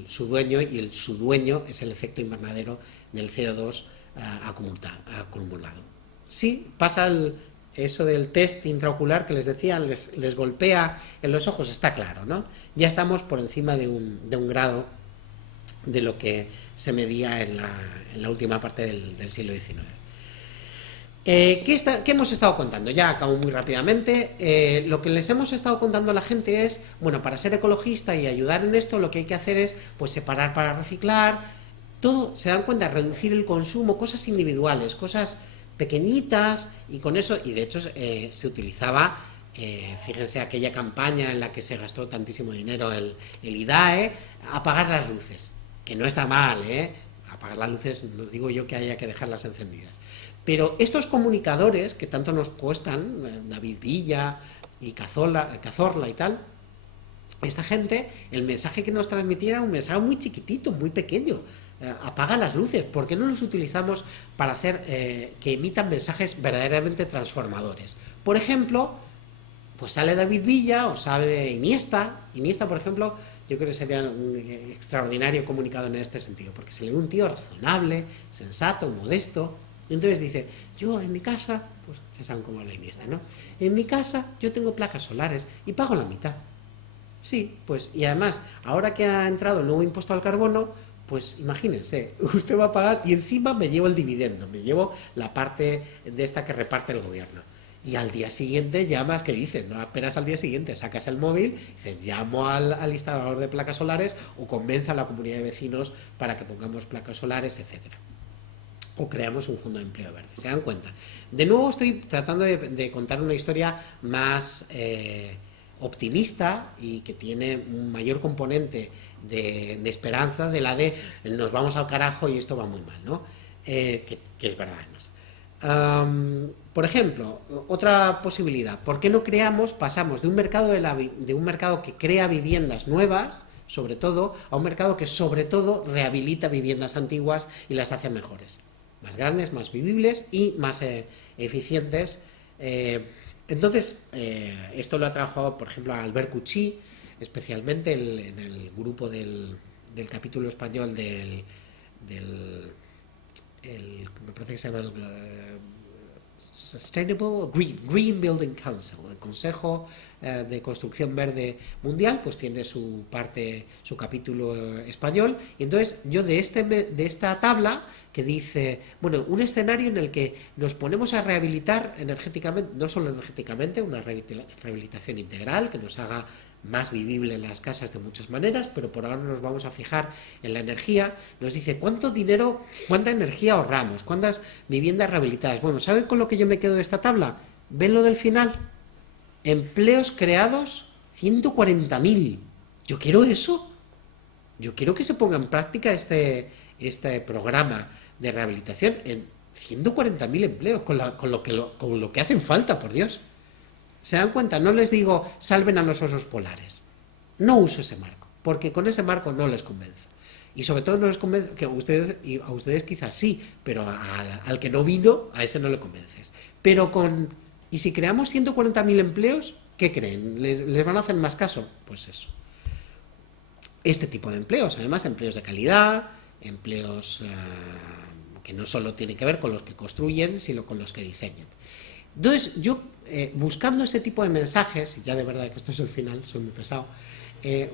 su dueño, y su dueño es el efecto invernadero del CO2 acumulado. Sí, pasa eso del test intraocular que les decía, les golpea en los ojos, está claro, ¿no? Ya estamos por encima de un grado de lo que se medía en la última parte del siglo XIX. ¿Qué hemos estado contando? Ya acabo muy rápidamente. Lo que les hemos estado contando a la gente es, bueno, para ser ecologista y ayudar en esto, lo que hay que hacer es, pues, separar para reciclar, todo, se dan cuenta, reducir el consumo, cosas individuales, cosas pequeñitas, y con eso, y de hecho se utilizaba, fíjense, aquella campaña en la que se gastó tantísimo dinero el IDAE, apagar las luces, que no está mal, apagar las luces, no digo yo que haya que dejarlas encendidas, pero estos comunicadores que tanto nos cuestan, David Villa y Cazorla y tal, esta gente, el mensaje que nos transmitía era un mensaje muy chiquitito, muy pequeño. Apaga las luces. ¿Por qué no los utilizamos para hacer que emitan mensajes verdaderamente transformadores? Por ejemplo, pues sale David Villa o sale Iniesta, por ejemplo, yo creo que sería un extraordinario comunicador en este sentido, porque se le ve un tío razonable, sensato, modesto, y entonces dice, yo en mi casa, pues se saben cómo habla Iniesta, ¿no? En mi casa yo tengo placas solares y pago la mitad. Sí, pues, y además, ahora que ha entrado el nuevo impuesto al carbono, pues imagínense, usted va a pagar y encima me llevo el dividendo, me llevo la parte de esta que reparte el gobierno. Y al día siguiente llamas, ¿qué dices? No esperas al día siguiente, sacas el móvil, dices, llamo al instalador de placas solares o convenza a la comunidad de vecinos para que pongamos placas solares, etcétera. O creamos un fondo de empleo verde. ¿Se dan cuenta? De nuevo estoy tratando de contar una historia más optimista y que tiene un mayor componente de esperanza de la de nos vamos al carajo y esto va muy mal, ¿no? Que es verdad, además. Por ejemplo, otra posibilidad, ¿por qué no pasamos de un mercado que crea viviendas nuevas, sobre todo, a un mercado que sobre todo rehabilita viviendas antiguas y las hace mejores, más grandes, más vivibles y más eficientes? Entonces, esto lo ha trabajado, por ejemplo, Albert Cuchy, especialmente en el grupo del capítulo español me parece que se llama Sustainable Green Building Council, el Consejo de Construcción Verde Mundial, pues tiene su capítulo español. Y entonces yo de esta tabla que dice, bueno, un escenario en el que nos ponemos a rehabilitar energéticamente, no solo energéticamente, una rehabilitación integral que nos haga más vivible en las casas de muchas maneras, pero por ahora nos vamos a fijar en la energía. Nos dice cuánta energía ahorramos, cuántas viviendas rehabilitadas. Bueno, ¿saben con lo que yo me quedo de esta tabla? ¿Ven lo del final? Empleos creados, 140.000. Yo quiero eso. Yo quiero que se ponga en práctica este programa de rehabilitación en 140.000 empleos, con lo que hacen falta, por Dios. ¿Se dan cuenta? No les digo salven a los osos polares. No uso ese marco, porque con ese marco no les convenzo. Y sobre todo no les convence, que a ustedes quizás sí, pero al que no vino, a ese no le convences. Pero ¿y si creamos 140.000 empleos? ¿Qué creen? ¿Les van a hacer más caso? Pues eso. Este tipo de empleos, además, empleos de calidad, empleos que no solo tienen que ver con los que construyen, sino con los que diseñan. Entonces, yo, buscando ese tipo de mensajes, y ya de verdad que esto es el final, soy muy pesado,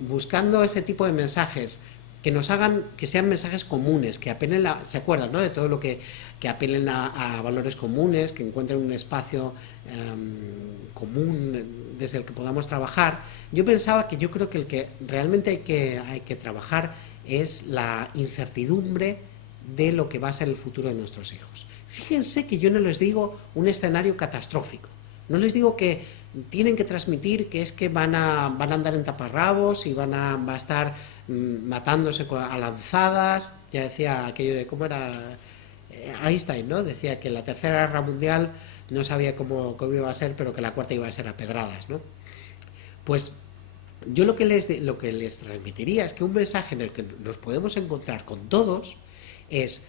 buscando ese tipo de mensajes que nos hagan, que sean mensajes comunes, que apelen se acuerdan, ¿no?, de todo lo que apelen a valores comunes, que encuentren un espacio común desde el que podamos trabajar. Yo pensaba que yo creo que el que realmente hay que trabajar es la incertidumbre de lo que va a ser el futuro de nuestros hijos. Fíjense que yo no les digo un escenario catastrófico, no les digo que tienen que transmitir que es que van a andar en taparrabos y va a estar matándose a lanzadas. Ya decía aquello de cómo era Einstein, ¿no? Decía que la Tercera Guerra Mundial no sabía cómo iba a ser, pero que la cuarta iba a ser a pedradas, ¿no? Pues yo lo que les transmitiría es que un mensaje en el que nos podemos encontrar con todos es: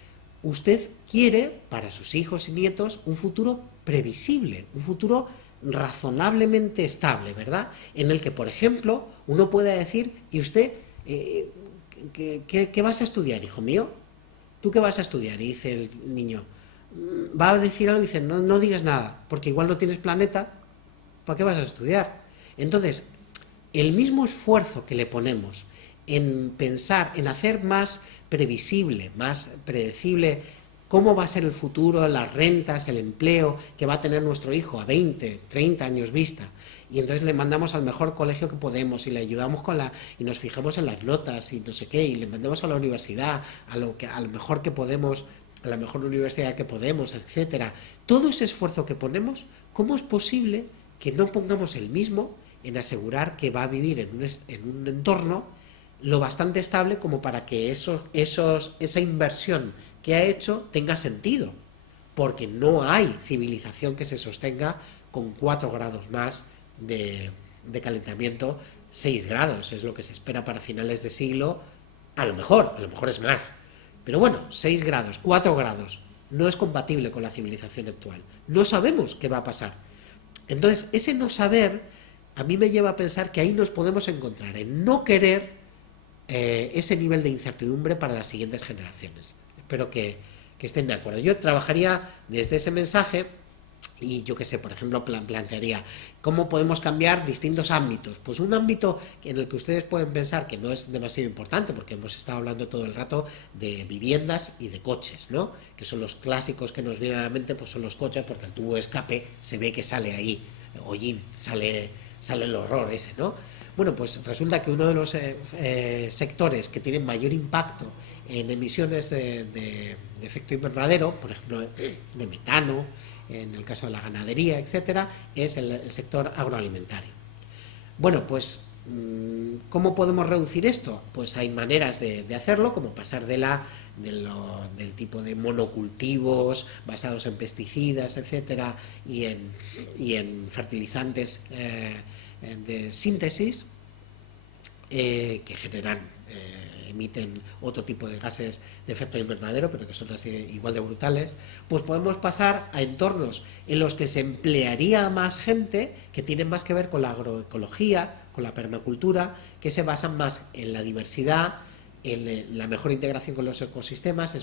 usted quiere para sus hijos y nietos un futuro previsible, un futuro razonablemente estable, ¿verdad? En el que, por ejemplo, uno pueda decir: ¿y usted qué vas a estudiar, hijo mío? ¿Tú qué vas a estudiar? Y dice el niño, va a decir algo y dice: no digas nada, porque igual no tienes planeta, ¿para qué vas a estudiar? Entonces, el mismo esfuerzo que le ponemos en pensar, en hacer más previsible, más predecible cómo va a ser el futuro, las rentas, el empleo que va a tener nuestro hijo a 20, 30 años vista, y entonces le mandamos al mejor colegio que podemos y le ayudamos y nos fijamos en las notas y no sé qué, y le mandamos a la universidad, a lo mejor que podemos, a la mejor universidad que podemos, etcétera. Todo ese esfuerzo que ponemos, ¿cómo es posible que no pongamos el mismo en asegurar que va a vivir en un entorno lo bastante estable como para que esa inversión que ha hecho tenga sentido? Porque no hay civilización que se sostenga con 4 grados más de calentamiento. 6 grados es lo que se espera para finales de siglo, a lo mejor es más, pero bueno, 6 grados, 4 grados no es compatible con la civilización actual. No sabemos qué va a pasar. Entonces, ese no saber a mí me lleva a pensar que ahí nos podemos encontrar en no querer ese nivel de incertidumbre para las siguientes generaciones. Espero que estén de acuerdo. Yo trabajaría desde ese mensaje y yo qué sé, por ejemplo, plantearía cómo podemos cambiar distintos ámbitos. Pues un ámbito en el que ustedes pueden pensar que no es demasiado importante, porque hemos estado hablando todo el rato de viviendas y de coches, ¿no?, que son los clásicos que nos vienen a la mente, pues son los coches, porque el tubo de escape se ve que sale ahí, hollín, sale el horror ese, ¿no? Bueno, pues resulta que uno de los sectores que tienen mayor impacto en emisiones de efecto invernadero, por ejemplo, de metano, en el caso de la ganadería, etcétera, es el sector agroalimentario. Bueno, pues, ¿cómo podemos reducir esto? Pues hay maneras de hacerlo, como pasar del tipo de monocultivos basados en pesticidas, etcétera, y en fertilizantes de síntesis que emiten otro tipo de gases de efecto invernadero, pero que son así igual de brutales. Pues podemos pasar a entornos en los que se emplearía más gente, que tienen más que ver con la agroecología, con la permacultura, que se basan más en la diversidad, en la mejor integración con los ecosistemas,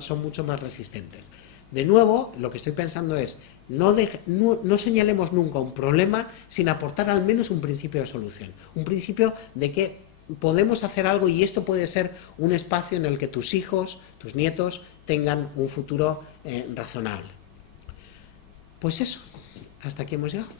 son mucho más resistentes. De nuevo, lo que estoy pensando es, no señalemos nunca un problema sin aportar al menos un principio de solución, un principio de que podemos hacer algo y esto puede ser un espacio en el que tus hijos, tus nietos, tengan un futuro razonable. Pues eso, hasta aquí hemos llegado.